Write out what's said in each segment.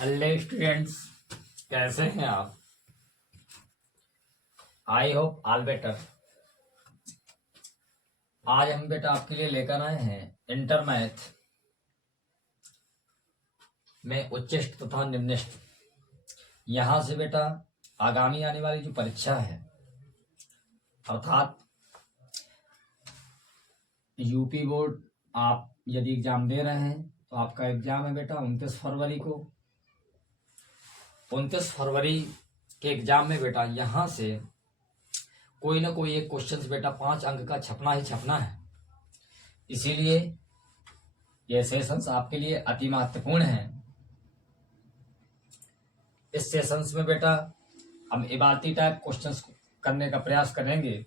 Hello students, कैसे हैं आप? I hope all better. आज हम बेटा आपके लिए लेकर आए हैं इंटर मैथ में उच्चिष्ट तथा निम्निष्ट। यहाँ से बेटा आगामी आने वाली जो परीक्षा है अर्थात यूपी बोर्ड, आप यदि एग्जाम दे रहे हैं तो आपका एग्जाम है बेटा 29 फरवरी को। 29 फरवरी के एग्जाम में बेटा यहाँ से कोई ना कोई एक क्वेश्चन बेटा 5 अंक का छपना ही छपना है। इसीलिए ये सेशंस आपके लिए अति महत्वपूर्ण है। इस सेशंस में बेटा हम इबारती टाइप क्वेश्चंस करने का प्रयास करेंगे,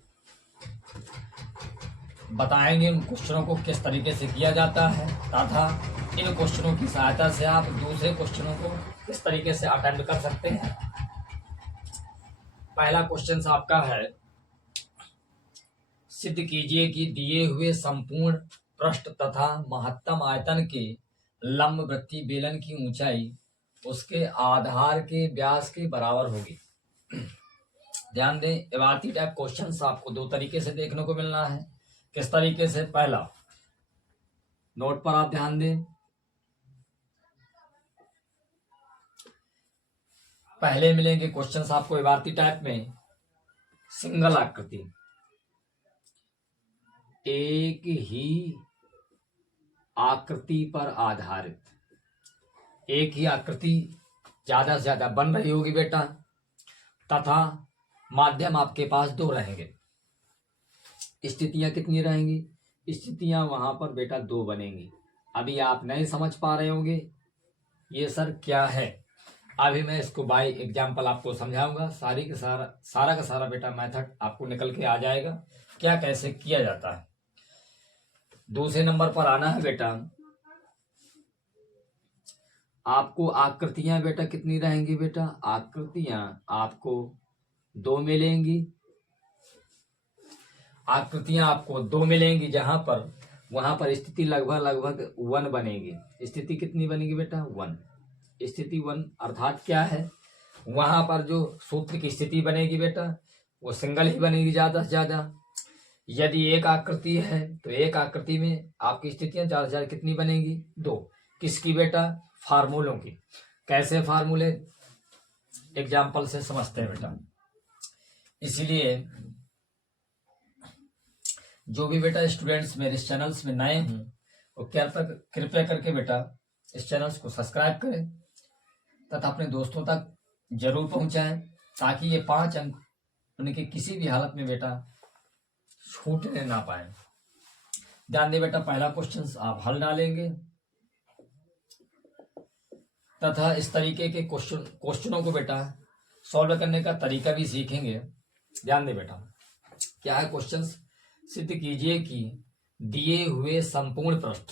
बताएंगे उन क्वेश्चनों को किस तरीके से किया जाता है तथा इन क्वेश्चनों की सहायता से आप दूसरे क्वेश्चनों को किस तरीके से अटेम्प्ट कर सकते हैं। पहला क्वेश्चन आपका है, सिद्ध कीजिए कि दिए हुए संपूर्ण पृष्ठ तथा महत्तम आयतन के लंब वृत्तीय बेलन की ऊंचाई उसके आधार के व्यास के बराबर होगी। ध्यान दें, इबारती टाइप क्वेश्चंस आपको दो तरीके से देखने को मिलना है। किस तरीके से? पहला, नोट पर आप ध्यान दें, पहले मिलेंगे क्वेश्चंस आपको इबारती टाइप में सिंगल आकृति, एक ही आकृति पर आधारित, एक ही आकृति ज्यादा से ज्यादा बन रही होगी बेटा तथा माध्यम आपके पास दो रहेंगे। स्थितियां कितनी रहेंगी? स्थितियां वहां पर बेटा दो बनेंगी। अभी आप नहीं समझ पा रहे होंगे ये सर क्या है। अभी मैं इसको बाय एग्जाम्पल आपको समझाऊंगा। सारा का सारा बेटा मेथड आपको निकल के आ जाएगा, क्या कैसे किया जाता है। दूसरे नंबर पर आना है बेटा, आपको आकृतियां बेटा कितनी रहेंगी? बेटा आकृतियां आपको दो मिलेंगी। आकृतियां आपको दो मिलेंगी वहां पर स्थिति लगभग 1 बनेगी। स्थिति कितनी बनेगी बेटा? 1। स्थिति 1 अर्थात क्या है, वहां पर जो सूत्र की स्थिति बनेगी बेटा वो सिंगल ही बनेगी ज्यादा से ज्यादा। यदि एक आकृति है तो एक आकृति में आपकी स्थितियां ज्यादा से ज्यादा कितनी बनेगी? 2। किसकी बेटा? फार्मूलों की। कैसे फार्मूले? एग्जाम्पल से समझते हैं बेटा। इसीलिए जो भी बेटा स्टूडेंट्स मेरे चैनल्स में नए हैं वो कृपया करके बेटा इस चैनल्स को सब्सक्राइब करें तथा अपने दोस्तों तक जरूर पहुंचाएं ताकि ये 5 अंक उनके किसी भी हालत में बेटा छूटने ना पाए। ध्यान दे बेटा, पहला क्वेश्चन आप हल डालेंगे तथा इस तरीके के क्वेश्चनों को बेटा सॉल्व करने का तरीका भी सीखेंगे। ध्यान दे बेटा, क्या है क्वेश्चन? सिद्ध कीजिए कि दिए हुए संपूर्ण पृष्ठ,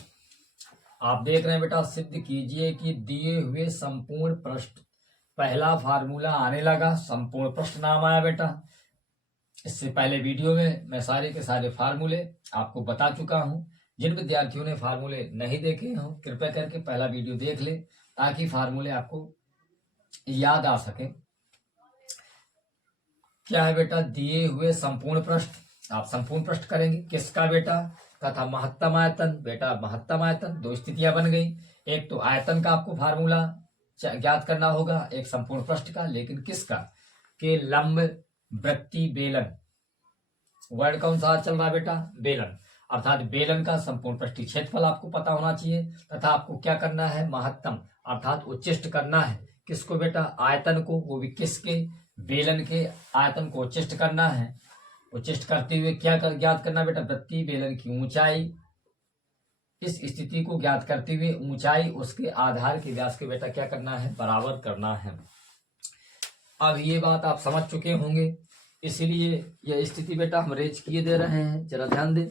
आप देख रहे हैं बेटा, सिद्ध कीजिए कि दिए हुए संपूर्ण पृष्ठ, पहला फार्मूला आने लगा, संपूर्ण पृष्ठ नाम आया बेटा। इससे पहले वीडियो में मैं सारे के सारे फार्मूले आपको बता चुका हूं। जिन विद्यार्थियों ने फार्मूले नहीं देखे हों कृपया करके पहला वीडियो देख ले ताकि फार्मूले आपको याद आ सके। क्या है बेटा? दिए हुए संपूर्ण पृष्ठ, आप संपूर्ण पृष्ठ करेंगे किसका बेटा? तथा महत्तम आयतन, बेटा महत्तम आयतन, दो स्थितियां बन गई। एक तो आयतन का आपको फार्मूला ज्ञात करना होगा, एक संपूर्ण पृष्ठ का, लेकिन किसका? के लंब वृत्तीय बेलन। वर्ड कौन सा चल रहा है बेटा? बेलन। अर्थात बेलन का संपूर्ण पृष्ठीय क्षेत्रफल आपको पता होना चाहिए तथा आपको क्या करना है? महत्तम अर्थात उच्चिष्ट करना है। किसको बेटा? आयतन को, वो भी किसके? बेलन के आयतन को उच्चिष्ट करना है। उच्चिष्ट करते हुए क्या ज्ञात करना बेटा? वृत्तीय बेलन की ऊंचाई। इस स्थिति को ज्ञात करते हुए ऊंचाई उसके आधार के व्यास के बेटा क्या करना है? बराबर करना है। अब ये बात आप समझ चुके होंगे, इसलिए यह स्थिति बेटा हम रेज किए दे रहे हैं, जरा ध्यान दें।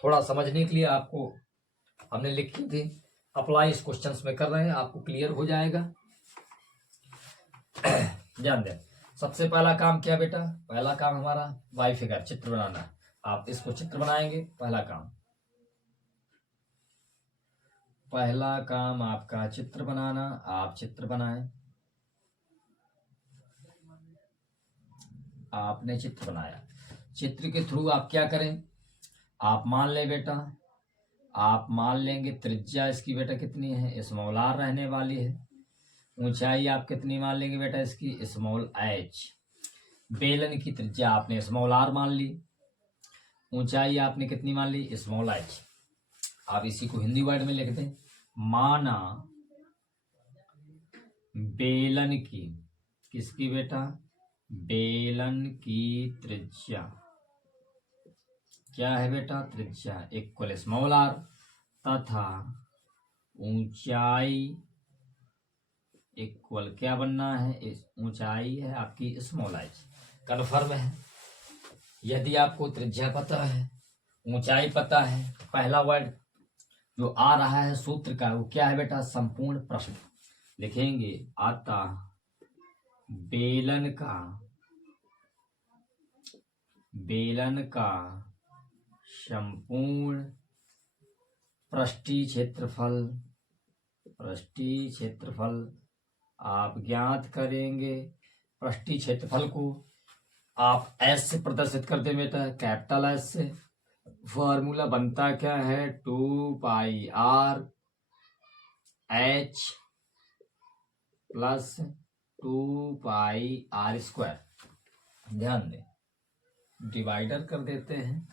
थोड़ा समझने के लिए आपको हमने लिखी थी, अप्लाई इस क्वेश्चंस में कर रहे हैं, आपको क्लियर हो जाएगा। ध्यान दें, सबसे पहला काम क्या बेटा? पहला काम हमारा वाई फिगर चित्र बनाना है। आप इसको चित्र बनाएंगे, पहला काम। पहला काम आपका चित्र बनाना, आप चित्र बनाएं। आपने चित्र बनाया, चित्र के थ्रू आप क्या करें, आप मान ले बेटा, आप मान लेंगे त्रिज्या इसकी बेटा कितनी है, स्मॉल आर रहने वाली है। ऊंचाई आप कितनी मान लेंगे बेटा इसकी, स्मॉल एच। बेलन की त्रिज्या आपने स्मॉल आर मान ली, ऊंचाई आपने कितनी मान ली, स्मॉल एच। आप इसी को हिंदी वर्ड में लिख दें, माना बेलन की, किसकी बेटा, बेलन की त्रिज्या क्या है बेटा, त्रिज्या इक्वल स्मॉल आर, तथा ऊंचाई इक्वल क्या बनना है, ऊंचाई है आपकी स्मॉल एच। कन्फर्म है। यदि आपको त्रिज्या पता है, ऊंचाई पता है, पहला वर्ड जो आ रहा है सूत्र का वो क्या है बेटा, संपूर्ण प्रश्न। लिखेंगे आता बेलन का संपूर्ण पृष्ठीय क्षेत्रफल आप ज्ञात करेंगे। पृष्ठीय क्षेत्रफल को आप एस से प्रदर्शित करते बेटा, कैपिटल एस से। फॉर्मूला बनता क्या है, 2πr h प्लस 2πr²। ध्यान दें, डिवाइडर कर देते हैं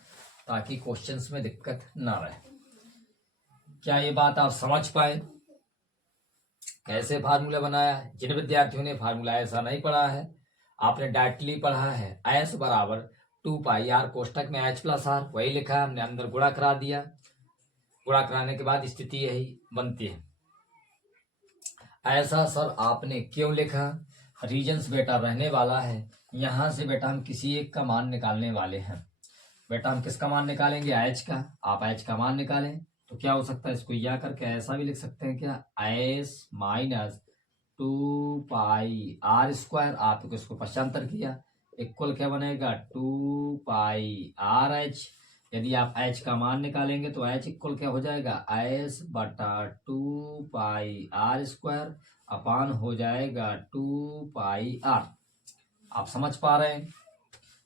ताकि क्वेश्चंस में दिक्कत ना रहे। क्या ये बात आप समझ पाए, कैसे फार्मूला बनाया है? जिन विद्यार्थियों ने फार्मूला ऐसा नहीं पढ़ा है, आपने डायरेक्टली पढ़ा है एस बराबर 2πr, कोष्टक में h प्लस आर, वही लिखा है हमने, अंदर गुणा करा दिया। गुणा कराने के बाद स्थिति यही बनती है। ऐसा सर आपने क्यों लिखा, रीजन्स बेटा रहने वाला है। यहां से बेटा हम किसी एक का मान निकालने वाले हैं। बेटा हम किसका मान निकालेंगे, एच का। आप एच का मान निकालें तो क्या हो सकता है, इसको या करके ऐसा भी लिख सकते हैं क्या, एस माइनस 2πr²। आपको इसको पश्चांतर किया, इक्वल क्या बनेगा, 2πrh। यदि आप h का मान निकालेंगे तो h इक्वल क्या हो जाएगा, s बटा 2πr² अपान हो जाएगा 2πr। आप समझ पा रहे हैं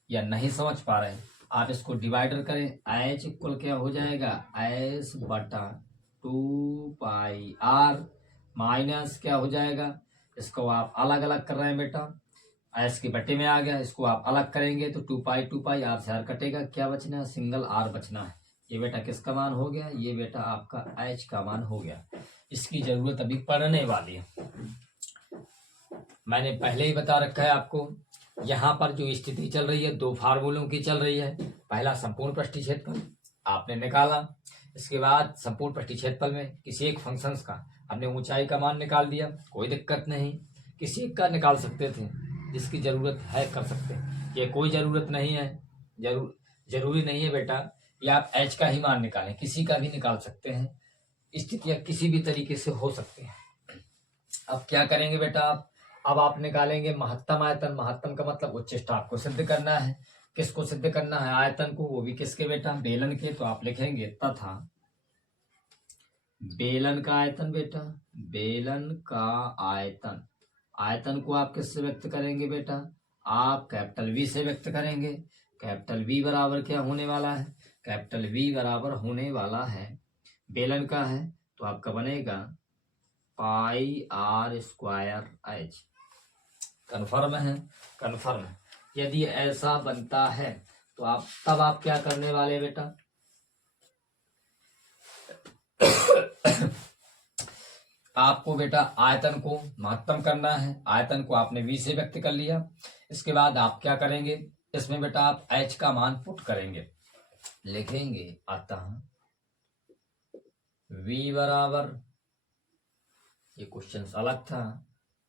या नहीं समझ पा रहे हैं? आप इसको डिवाइडर करें, h इक्वल क्या हो जाएगा, s बटा 2πr माइनस क्या हो जाएगा, इसको आप अलग अलग कर रहे हैं बेटा, एस के बटे में आ गया, इसको आप अलग करेंगे तो 2π आर से आर कटेगा, क्या बचना है, सिंगल आर बचना है। ये बेटा किसका मान हो गया, ये बेटा आपका एच का मान हो गया। इसकी जरूरत अभी पड़ने वाली है, मैंने पहले ही बता रखा है आपको। यहाँ पर जो स्थिति चल रही है, दो फार्मूलों की चल रही है। पहला संपूर्ण पृष्ठीय क्षेत्रफल आपने निकाला, इसके बाद संपूर्ण पृष्ठीय क्षेत्रफल में किसी एक फंक्शंस का हमने ऊंचाई का मान निकाल दिया, कोई दिक्कत नहीं। किसी एक का निकाल सकते थे, जिसकी जरूरत है कर सकते हैं, ये कोई जरूरत नहीं है, जरूरी नहीं है बेटा या आप एच का ही मान निकालें, किसी का भी निकाल सकते हैं। स्थितियां किसी भी तरीके से हो सकती हैं। अब क्या करेंगे बेटा अब आप निकालेंगे महत्तम आयतन। महत्तम का मतलब उच्चिष्ट आपको सिद्ध करना है। किसको सिद्ध करना है, आयतन को, वो भी किसके बेटा, बेलन के। तो आप लिखेंगे तथा बेलन का आयतन बेटा, बेलन का आयतन। आयतन को आप किससे व्यक्त करेंगे बेटा, आप कैपिटल वी से व्यक्त करेंगे। कैपिटल वी बराबर क्या होने वाला है, कैपिटल वी बराबर होने वाला है, बेलन का है तो आपका बनेगा πr²h। कन्फर्म है, कन्फर्म है। यदि ऐसा बनता है तो आप तब आप क्या करने वाले बेटा आपको बेटा आयतन को महत्तम करना है। आयतन को आपने v से व्यक्त कर लिया, इसके बाद आप क्या करेंगे, इसमें बेटा आप h का मान पुट करेंगे। लिखेंगे अतः v बराबर, ये क्वेश्चन अलग था,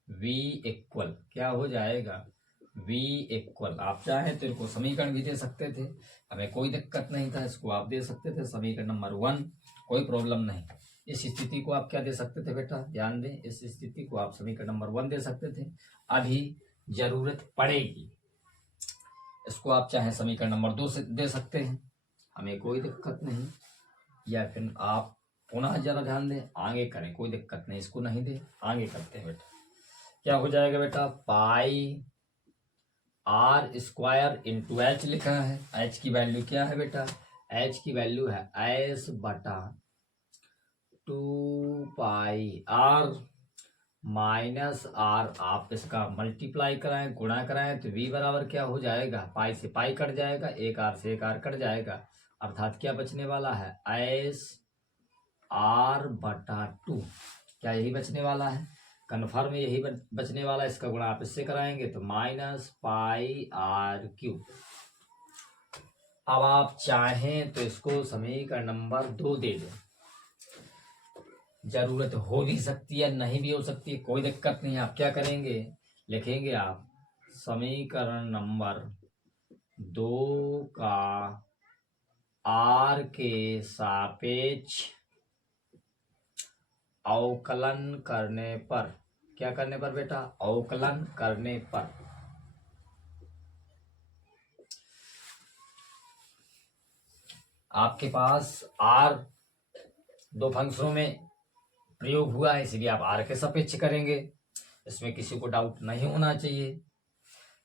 v इक्वल क्या हो जाएगा, v इक्वल, आप चाहें तो इसको समीकरण भी दे सकते थे, हमें कोई दिक्कत नहीं था, इसको आप दे सकते थे समीकरण नंबर 1, कोई प्रॉब्लम नहीं। इस स्थिति को आप क्या दे सकते थे बेटा, ध्यान दें, इस स्थिति को आप समीकरण नंबर 1 दे सकते थे। अभी जरूरत पड़ेगी, इसको आप चाहे समीकरण नंबर 2 से दे सकते हैं, हमें कोई दिक्कत नहीं। या फिर आप पुनः जरा ध्यान दें, आगे करें, कोई दिक्कत नहीं, इसको नहीं दे, आगे करते हैं बेटा। क्या हो जाएगा बेटा, पाई आर स्क्वायर इंटू एच लिखा है। एच की वैल्यू क्या है बेटा, एच की वैल्यू है एस बटा 2 पाई आर माइनस आर। आप इसका मल्टीप्लाई कराएं, गुणा कराएं तो v बराबर क्या हो जाएगा, पाई से पाई कट जाएगा, एक आर से एक आर कट जाएगा, अर्थात क्या बचने वाला है, एस आर बटा 2। क्या यही बचने वाला है, कन्फर्म यही बचने वाला है। इसका गुणा आप इससे कराएंगे तो माइनस पाई आर क्यूब। अब आप चाहें तो इसको समीकरण नंबर 2 दे दें, जरूरत हो भी सकती है, नहीं भी हो सकती है, कोई दिक्कत नहीं है। आप क्या करेंगे, लिखेंगे आप समीकरण नंबर 2 का आर के सापेक्ष अवकलन करने पर, क्या करने पर बेटा, अवकलन करने पर आपके पास आर दो फंक्शनों में प्रयोग हुआ है, इसलिए आप आर के सापेक्ष करेंगे, इसमें किसी को डाउट नहीं होना चाहिए।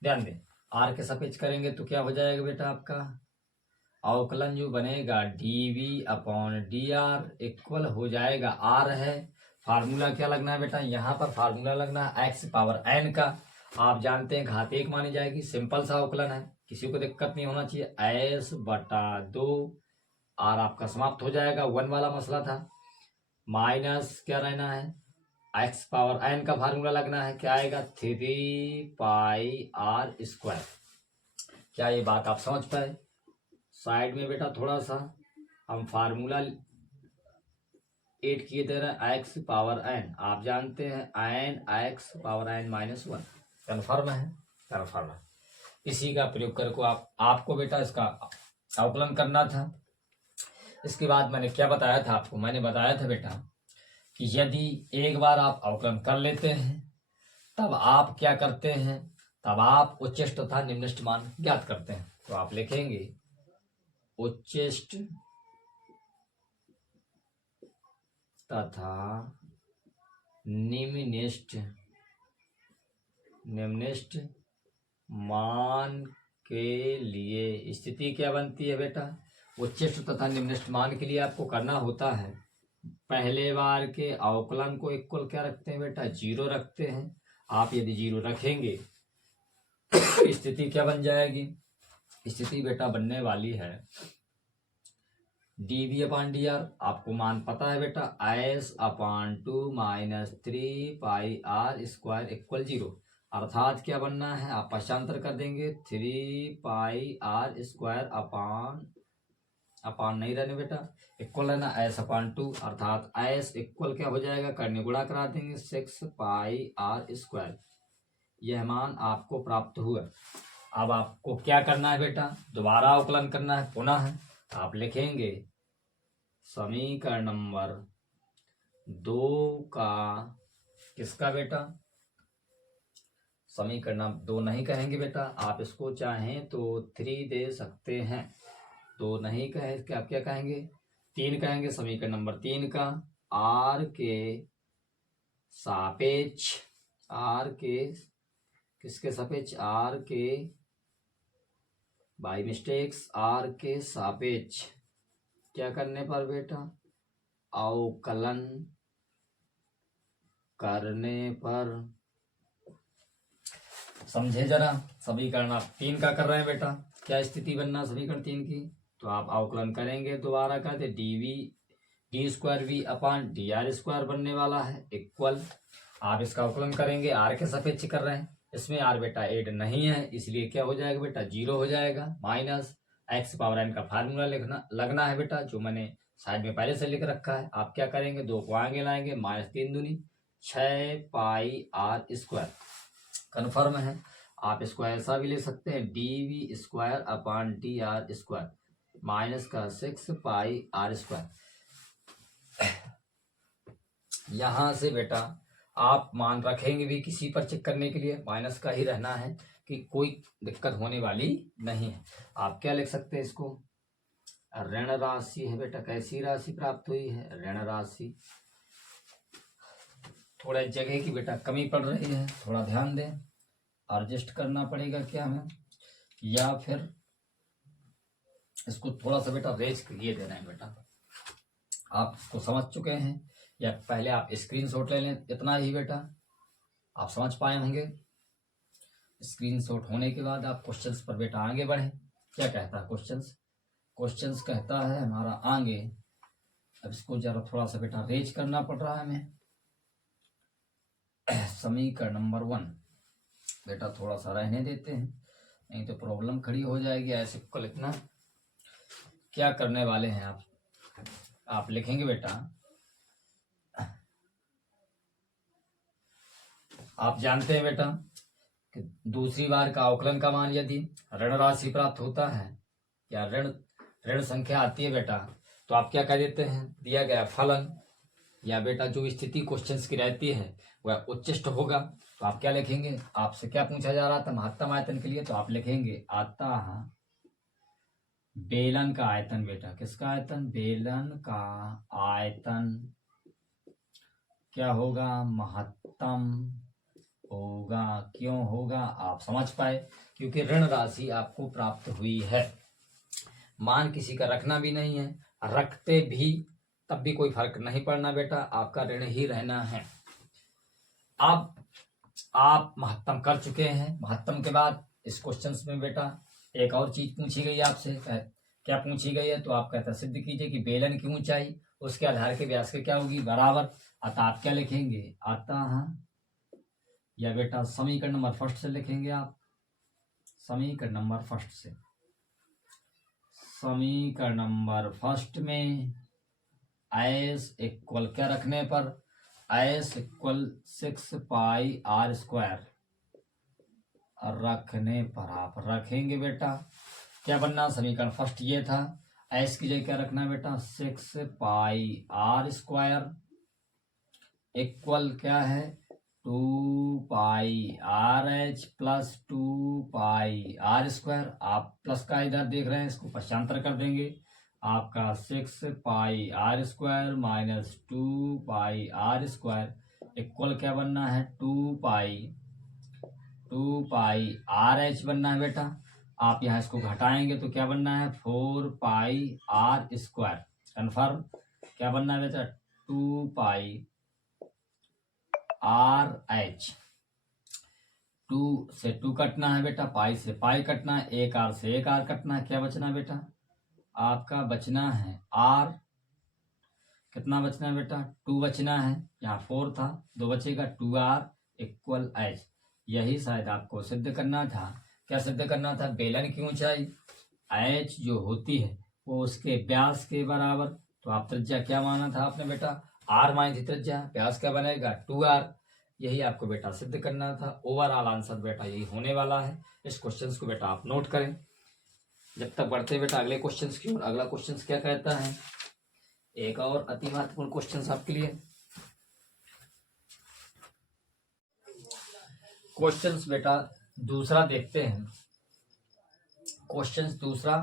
ध्यान दें, आर के सापेक्ष करेंगे तो क्या हो जाएगा बेटा, आपका अवकलन जो बनेगा dv अपॉन dr इक्वल हो जाएगा, आर है, फार्मूला क्या लगना है बेटा, यहाँ पर फार्मूला लगना है x पावर n का। आप जानते हैं घात 1 मानी जाएगी, सिंपल सा अवकलन है, किसी को दिक्कत नहीं होना चाहिए। s बटा 2 आर आपका समाप्त हो जाएगा, 1 वाला मसला था, माइनस क्या रहना है, x पावर n का फार्मूला लगना है, क्या आएगा 3 पाई आर स्क्वायर। क्या ये बात आप समझ पाए। साइड में बेटा थोड़ा सा हम फार्मूला एड किए दे रहे हैं, x पावर n, आप जानते हैं n x power n minus 1, confirm है, कन्फर्म है। इसी का प्रयोग करके आपको बेटा इसका अवकलन करना था। इसके बाद मैंने क्या बताया था आपको, मैंने बताया था बेटा कि यदि एक बार आप अवकलन कर लेते हैं तब आप क्या करते हैं, तब आप उच्चिष्ट तथा निम्निष्ट मान ज्ञात करते हैं। तो आप लिखेंगे उच्चिष्ट तथा निम्निष्ट मान के लिए स्थिति क्या बनती है बेटा, उच्चिष्ट तथा निम्निष्ट मान के लिए आपको करना होता है, पहले बार के अवकलन को इक्वल क्या रखते हैं बेटा, 0 रखते हैं। आप यदि 0 रखेंगे तो स्थिति क्या बन जाएगी, स्थिति बेटा बनने वाली है dv अपान dr, आपको मान पता है बेटा, s upon 2 minus 3 pi R square equal 0, अर्थात क्या बनना है, आप पश्चांतर कर देंगे 3 पाई आर स्क्वायर अपान नहीं रहने बेटा, इक्वल रहना s अपान 2, अर्थात s इक्वल क्या हो जाएगा, करने गुणा करा देंगे 6 पाई आर स्क्वायर। यह मान आपको प्राप्त हुआ। अब आपको क्या करना है बेटा, दोबारा अवकलन करना है, पुनः आप लिखेंगे समीकरण नंबर 2 का, किसका बेटा, समीकरण 2 नहीं कहेंगे बेटा, आप इसको चाहें तो 3 दे सकते हैं, 2 नहीं कहे क्या क्या कहेंगे, 3 कहेंगे, समीकरण नंबर 3 का आर के सापेक्ष, आर के किसके सापेक्ष, आर के बाय मिस्टेक्स, आर के सापेक्ष क्या करने पर बेटा, अवकलन करने पर। समझे जरा, समीकरण आप 3 का कर रहे हैं बेटा, क्या स्थिति बनना समीकरण 3 की, तो आप अवकलन करेंगे दोबारा करते D square V upon D R square बनने वाला है इक्वल, आप इसका अवकलन करेंगे, आर के सापेक्ष कर रहे हैं, इसमें आर बेटा एड नहीं है, इसलिए क्या हो जाएगा बेटा, 0 हो जाएगा, माइनस x पावर n का फार्मूला लगना है बेटा, जो मैंने साइड में पहले से लिख रखा है। आप क्या करेंगे, 2 को आगे लाएंगे, माइनस 3 दूनी 6 पाई आर स्क्वायर, कन्फर्म है। आप इसको ऐसा भी ले सकते हैं dv square upon D R square minus का 6 पाई आर स्क्वायर। यहां से बेटा आप मान रखेंगे भी किसी पर चेक करने के लिए, माइनस का ही रहना है कि कोई दिक्कत होने वाली नहीं है। आप क्या लिख सकते हैं, इसको ऋण राशि है बेटा, कैसी राशि प्राप्त हुई है, ऋण राशि। थोड़ा जगह की बेटा कमी पड़ रही है, थोड़ा ध्यान दें, एडजस्ट करना पड़ेगा क्या हमें, या फिर इसको थोड़ा सा बेटा रेज ये दे रहे हैं बेटा। आप इसको समझ चुके हैं या पहले आप स्क्रीनशॉट ले लें, इतना ही बेटा आप समझ पाए होंगे। स्क्रीनशॉट होने के बाद आप क्वेश्चंस पर बेटा आगे बढ़े। क्या कहता है क्वेश्चंस कहता है हमारा आगे। अब इसको जरा थोड़ा सा बेटा रेज करना पड़ रहा है हमें। समीकरण नंबर 1 बेटा थोड़ा सा रहने देते हैं, नहीं तो प्रॉब्लम खड़ी हो जाएगी। ऐसे को लिखना, क्या करने वाले हैं आप लिखेंगे बेटा, आप जानते हैं बेटा कि दूसरी बार का अवकलन का मान यदि ऋण राशि प्राप्त होता है या ऋण संख्या आती है बेटा, तो आप क्या कह देते हैं, दिया गया फलन या बेटा जो स्थिति क्वेश्चंस की रहती है वह उच्चिष्ट होगा। तो आप क्या लिखेंगे, आपसे क्या पूछा जा रहा था महत्तम आयतन के लिए, तो आप लिखेंगे अतः बेलन का आयतन बेटा, किसका आयतन, बेलन का आयतन क्या होगा, महत्तम होगा। क्यों होगा, आप समझ पाए, क्योंकि ऋण राशि आपको प्राप्त हुई है। मान किसी का रखना भी नहीं है, रखते भी तब भी कोई फर्क नहीं पड़ना बेटा, आपका ऋण ही रहना है। अब आप महत्तम कर चुके हैं। महत्तम के बाद इस क्वेश्चन में बेटा एक और चीज पूछी गई आपसे, क्या पूछी गई है, तो आप कहते हैं सिद्ध कीजिए कि बेलन की ऊंचाई उसके आधार के व्यास के क्या होगी, बराबर। अतः आप क्या लिखेंगे, अतः, या बेटा समीकरण नंबर फर्स्ट से लिखेंगे आप, समीकरण नंबर फर्स्ट से। समीकरण नंबर फर्स्ट में एस इक्वल क्या रखने पर, S equal 6 pi R square रखने पर आप रखेंगे बेटा क्या बनना, समीकरण फर्स्ट ये था, एस की जगह क्या रखना बेटा 6 पाई आर स्क्वायर इक्वल क्या है 2 pi R H plus 2 pi R square. आप प्लस का इधर देख रहे हैं, इसको पश्चांतर कर देंगे, आपका 6 pi R square minus 2 pi R square equal क्या बनना है 2 पाई आर एच बनना है बेटा। आप यहाँ इसको घटाएंगे तो क्या बनना है 4 पाई आर स्क्वायर, कन्फर्म क्या बनना है बेटा 2 पाई आर एच। 2 से 2 कटना है बेटा, पाई से पाई कटना है, एक आर से एक आर कटना है, क्या बचना बेटा आपका बचना है आर, कितना बचना है बेटा 2 बचना है, यहाँ 4 था 2 बचेगा 2r इक्वल एच। यही शायद आपको सिद्ध करना था। क्या सिद्ध करना था, बेलन की ऊंचाई एच जो होती है वो उसके व्यास के बराबर। तो आप त्रिज्या क्या माना था आपने बेटा, आर मानी थी त्रिज्या, व्यास क्या बनेगा 2r। यही आपको बेटा सिद्ध करना था। ओवरऑल आंसर बेटा यही होने वाला है। इस क्वेश्चन को बेटा आप नोट करें। जब तक बढ़ते बेटा अगले क्वेश्चन की ओर। अगला क्वेश्चन क्या कहता है, एक और अति महत्वपूर्ण क्वेश्चन आपके लिए। क्वेश्चंस बेटा दूसरा देखते हैं। क्वेश्चंस दूसरा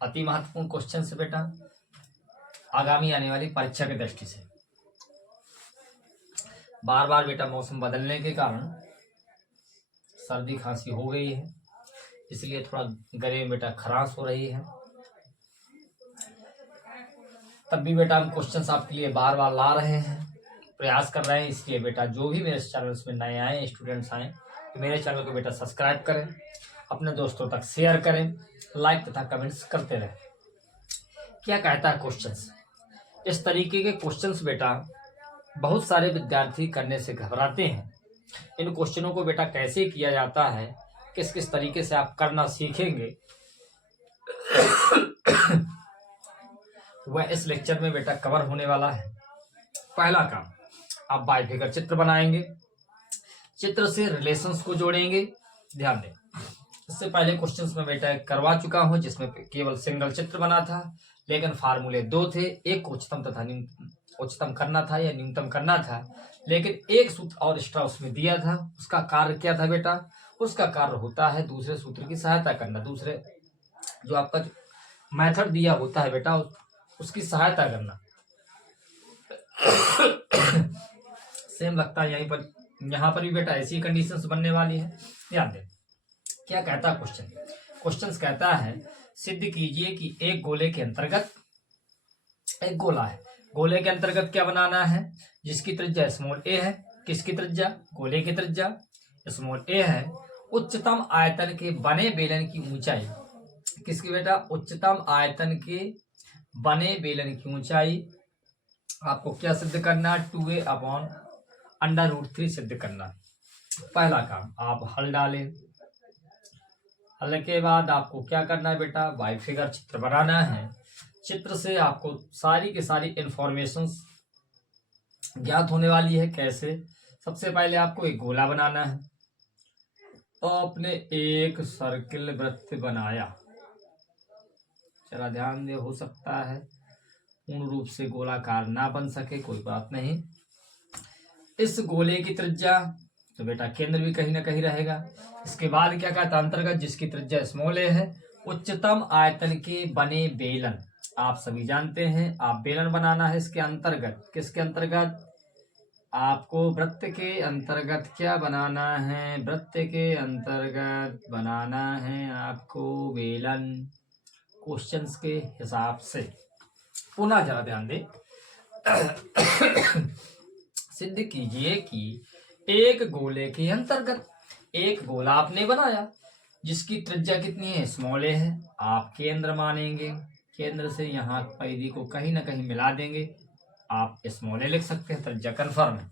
अति महत्वपूर्ण क्वेश्चन से बेटा आगामी आने वाली परीक्षा की दृष्टि से। बार बार बेटा मौसम बदलने के कारण सर्दी खांसी हो गई है, इसलिए थोड़ा गले में बेटा खराश हो रही है। तब भी बेटा हम क्वेश्चंस आपके लिए बार बार ला रहे हैं, प्रयास कर रहे हैं। इसलिए बेटा जो भी मेरे चैनल में नए आए स्टूडेंट्स आए तो मेरे चैनल को बेटा सब्सक्राइब करें, अपने दोस्तों तक शेयर करें, लाइक तथा कमेंट्स करते रहें। क्या कहता है क्वेश्चंस, इस तरीके के क्वेश्चंस बेटा बहुत सारे विद्यार्थी करने से घबराते हैं। इन क्वेश्चनों को बेटा कैसे किया जाता है, किस किस तरीके से आप करना सीखेंगे वह इस लेक्चर में बेटा कवर होने वाला है। पहला काम, आप बाइफिगर चित्र बनाएंगे, चित्र से रिलेशंस को जोड़ेंगे। ध्यान दें, इससे पहले क्वेश्चंस में बेटा करवा चुका हूं जिसमें केवल सिंगल चित्र बना था, लेकिन फार्मूले 2 थे, एक उच्चतम तथा उच्चतम करना था या न्यूनतम करना था, लेकिन एक सूत्र और एक्स्ट्रा उसमें दिया था। उसका कार्य क्या था बेटा, उसका कार्य होता है दूसरे सूत्र की सहायता करना। दूसरे जो आपका मेथड दिया होता है बेटा उसकी सहायता करना। सेम लगता है यहीं पर, यहाँ पर भी बेटा ऐसी कंडीशंस बनने वाली है। ध्यान दें क्या कहता है क्वेश्चन। क्वेश्चन कहता है सिद्ध कीजिए कि एक गोले के अंतर्गत, एक गोला है, गोले के अंतर्गत क्या बनाना है, जिसकी त्रिज्या स्मॉल ए है। किसकी त्रिज्या, गोले की त्रिज्या स्मॉल ए है। उच्चतम आयतन के बने बेलन की ऊंचाई, किसकी बेटा, उच्चतम आयतन के बने बेलन की ऊंचाई आपको क्या सिद्ध करना, 2a/√3 सिद्ध करना। पहला काम आप हल डालें, हल के बाद आपको क्या करना है बेटा, वाई फिगर चित्र बनाना है। चित्र से आपको सारी की सारी इंफॉर्मेशन ज्ञात होने वाली है। कैसे, सबसे पहले आपको एक गोला बनाना है। तो आपने एक सर्किल वृत्त बनाया, चला ध्यान दे, हो सकता है पूर्ण रूप से गोलाकार ना बन सके, कोई बात नहीं। इस गोले की त्रिज्या, तो बेटा केंद्र भी कहीं ना कहीं रहेगा। इसके बाद क्या कहता है, अंतर्गत जिसकी त्रिज्या स्मॉल ए है। उच्चतम आयतन के बने बेलन, आप सभी जानते हैं, आप बेलन बनाना है इसके अंतर्गत। किसके अंतर्गत, आपको वृत्त के अंतर्गत क्या बनाना है, वृत्त के अंतर्गत बनाना है आपको बेलन, क्वेश्चंस के हिसाब से। पुनः जरा ध्यान दे, सिद्ध कीजिए कि एक गोले के अंतर्गत, एक गोला आपने बनाया जिसकी त्रिज्या कितनी है, स्मॉल ए है। आप केंद्र मानेंगे, केंद्र से यहाँ परिधि को कहीं ना कहीं मिला देंगे, आप स्मॉल ए लिख सकते हैं, त्रिज्या कन्फर्म है।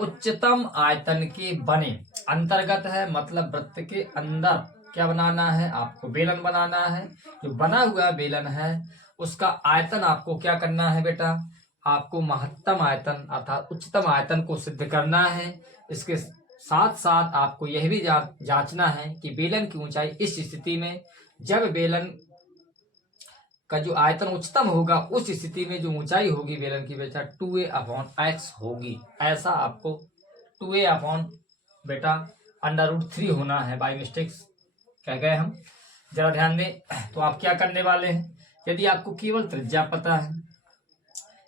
उच्चतम आयतन के बने, अंतर्गत है मतलब वृत्त के अंदर क्या बनाना है, आपको बेलन बनाना है। जो बना हुआ बेलन है उसका आयतन आपको क्या करना है बेटा, आपको महत्तम आयतन अर्थात उच्चतम आयतन को सिद्ध करना है। इसके साथ साथ आपको यह भी जांचना है कि बेलन की ऊंचाई इस स्थिति में, जब बेलन का जो आयतन उच्चतम होगा उस स्थिति में जो ऊंचाई होगी बेलन की बेटा 2a/x होगी। ऐसा आपको 2a/ बेटा √3 होना है, बाई मिस्टेक्स कह गए हम, जरा ध्यान दें। तो आप क्या करने वाले हैं, यदि आपको केवल त्रिज्या पता है,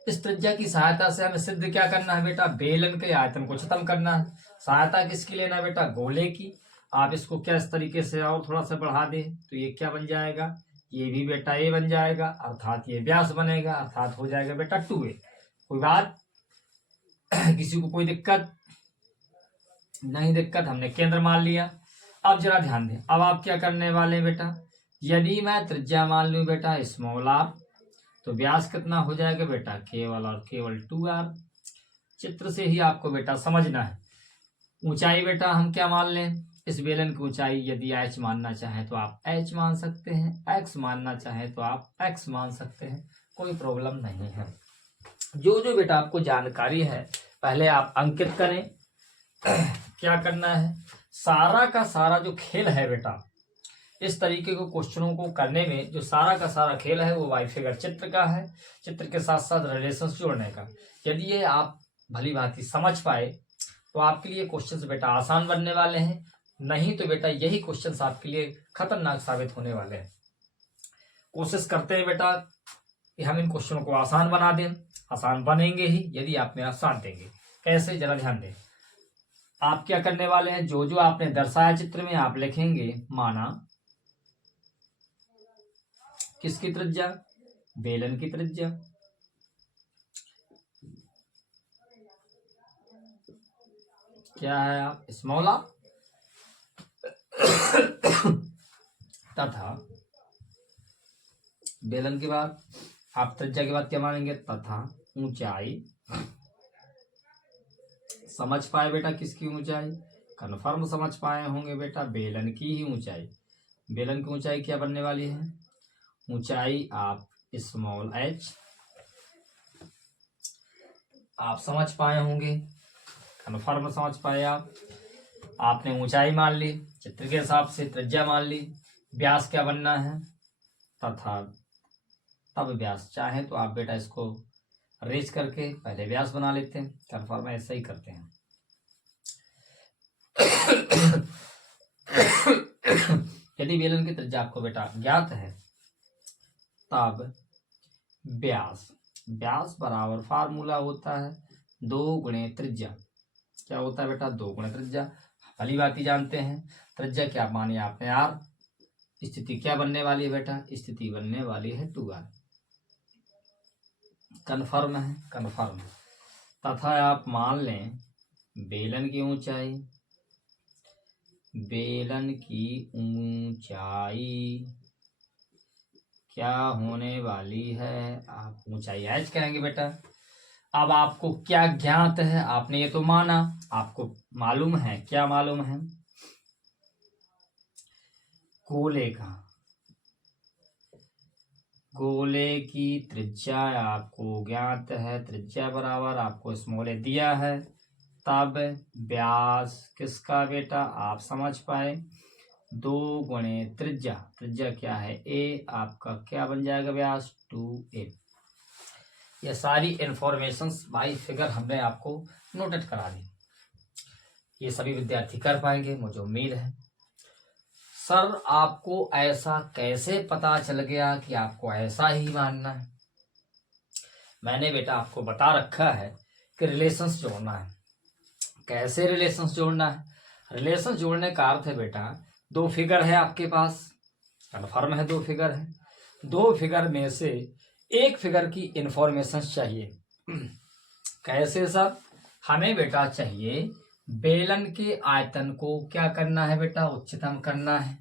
इस त्रिज्या की सहायता से हमें सिद्ध क्या करना है बेटा, बेलन के आयतन को उच्चतम करना है। सहायता किसकी लेना है बेटा, गोले की। आप इसको क्या इस तरीके से और थोड़ा सा बढ़ा दें तो ये क्या बन जाएगा, ये भी बेटा ए बन जाएगा, अर्थात ये व्यास बनेगा, अर्थात हो जाएगा बेटा 2a। कोई बात किसी को कोई दिक्कत नहीं, दिक्कत, हमने केंद्र मान लिया। अब जरा ध्यान दें, अब आप क्या करने वाले हैं बेटा, यदि मैं त्रिज्या मान लूं बेटा स्मॉल आर, तो व्यास कितना हो जाएगा बेटा, केवल और केवल 2r। चित्र से ही आपको बेटा समझना है। ऊंचाई बेटा हम क्या मान लें, इस बेलन की ऊंचाई यदि h मानना चाहे तो आप h मान सकते हैं, x मानना चाहे तो आप x मान सकते हैं, कोई प्रॉब्लम नहीं है। जो जो बेटा आपको जानकारी है पहले आप अंकित करें। क्या करना है, सारा का सारा जो खेल है बेटा, इस तरीके को क्वेश्चनों को करने में जो सारा का सारा खेल है वो वाई फिगर चित्र का है, चित्र के साथ साथ रिलेशन जोड़ने का। यदि ये आप भली भांति समझ पाए तो आपके लिए क्वेश्चंस बेटा आसान बनने वाले हैं, नहीं तो बेटा यही क्वेश्चंस आपके लिए खतरनाक साबित होने वाले हैं। कोशिश करते हैं बेटा कि हम इन क्वेश्चनों को आसान बना दें, आसान बनेंगे ही यदि आप मेरा साथ देंगे। कैसे, जरा ध्यान दें। आप क्या करने वाले हैं, जो जो आपने दर्शाया चित्र में आप लिखेंगे, माना किसकी त्रिज्या, बेलन की त्रिज्या, क्या है आप स्मॉल आर, तथा बेलन के बाद आप त्रिज्या के बाद क्या मानेंगे, तथा ऊंचाई। समझ पाए बेटा किसकी ऊंचाई, कन्फर्म समझ पाए होंगे बेटा बेलन की ही ऊंचाई। बेलन की ऊंचाई क्या बनने वाली है, ऊंचाई आप स्मॉल h, आप समझ पाए होंगे, कन्फर्म समझ पाए आप। आपने ऊंचाई मान ली, चित्र के हिसाब से त्रिज्या मान ली, व्यास क्या बनना है, तथा तब व्यास। चाहे तो आप बेटा इसको रेज करके पहले व्यास बना लेते हैं, कन्फर्म ऐसा ही करते हैं। यदि बेलन की त्रिज्या आपको बेटा ज्ञात है तब व्यास, व्यास बराबर फार्मूला होता है 2 गुणे त्रिज्या। क्या होता है बेटा? 2 गुणे त्रिज्या। भली बात ही जानते हैं त्रिज्या क्या मानी आपने r। स्थिति क्या बनने वाली है बेटा? स्थिति बनने वाली है 2r। कन्फर्म है? कन्फर्म। तथा आप मान लें बेलन की ऊंचाई, बेलन की ऊंचाई क्या होने वाली है? आप ऊंचाई h कहेंगे बेटा। अब आपको क्या ज्ञात है? आपने ये तो माना, आपको मालूम है, क्या मालूम है? गोले की त्रिज्या आपको ज्ञात है, त्रिज्या बराबर आपको स्मॉल ए दिया है। तब व्यास किसका बेटा? आप समझ पाए 2 गुणे त्रिज्या, त्रिज्या क्या है? ए। आपका क्या बन जाएगा व्यास? 2a। ये सारी इंफॉर्मेशंस बाई फिगर हमने आपको नोटेट करा दी। ये सभी विद्यार्थी कर पाएंगे मुझे उम्मीद है। सर आपको ऐसा कैसे पता चल गया कि आपको ऐसा ही मानना है? मैंने बेटा आपको बता रखा है कि रिलेशंस जोड़ना है। कैसे रिलेशंस जोड़ना है? रिलेशंस जोड़ने का अर्थ है बेटा 2 फिगर है आपके पास, कन्फर्म है 2 फिगर है, 2 फिगर में से एक फिगर की इंफॉर्मेशन चाहिए। कैसे सर? हमें बेटा चाहिए बेलन के आयतन को क्या करना है बेटा? उच्चतम करना है।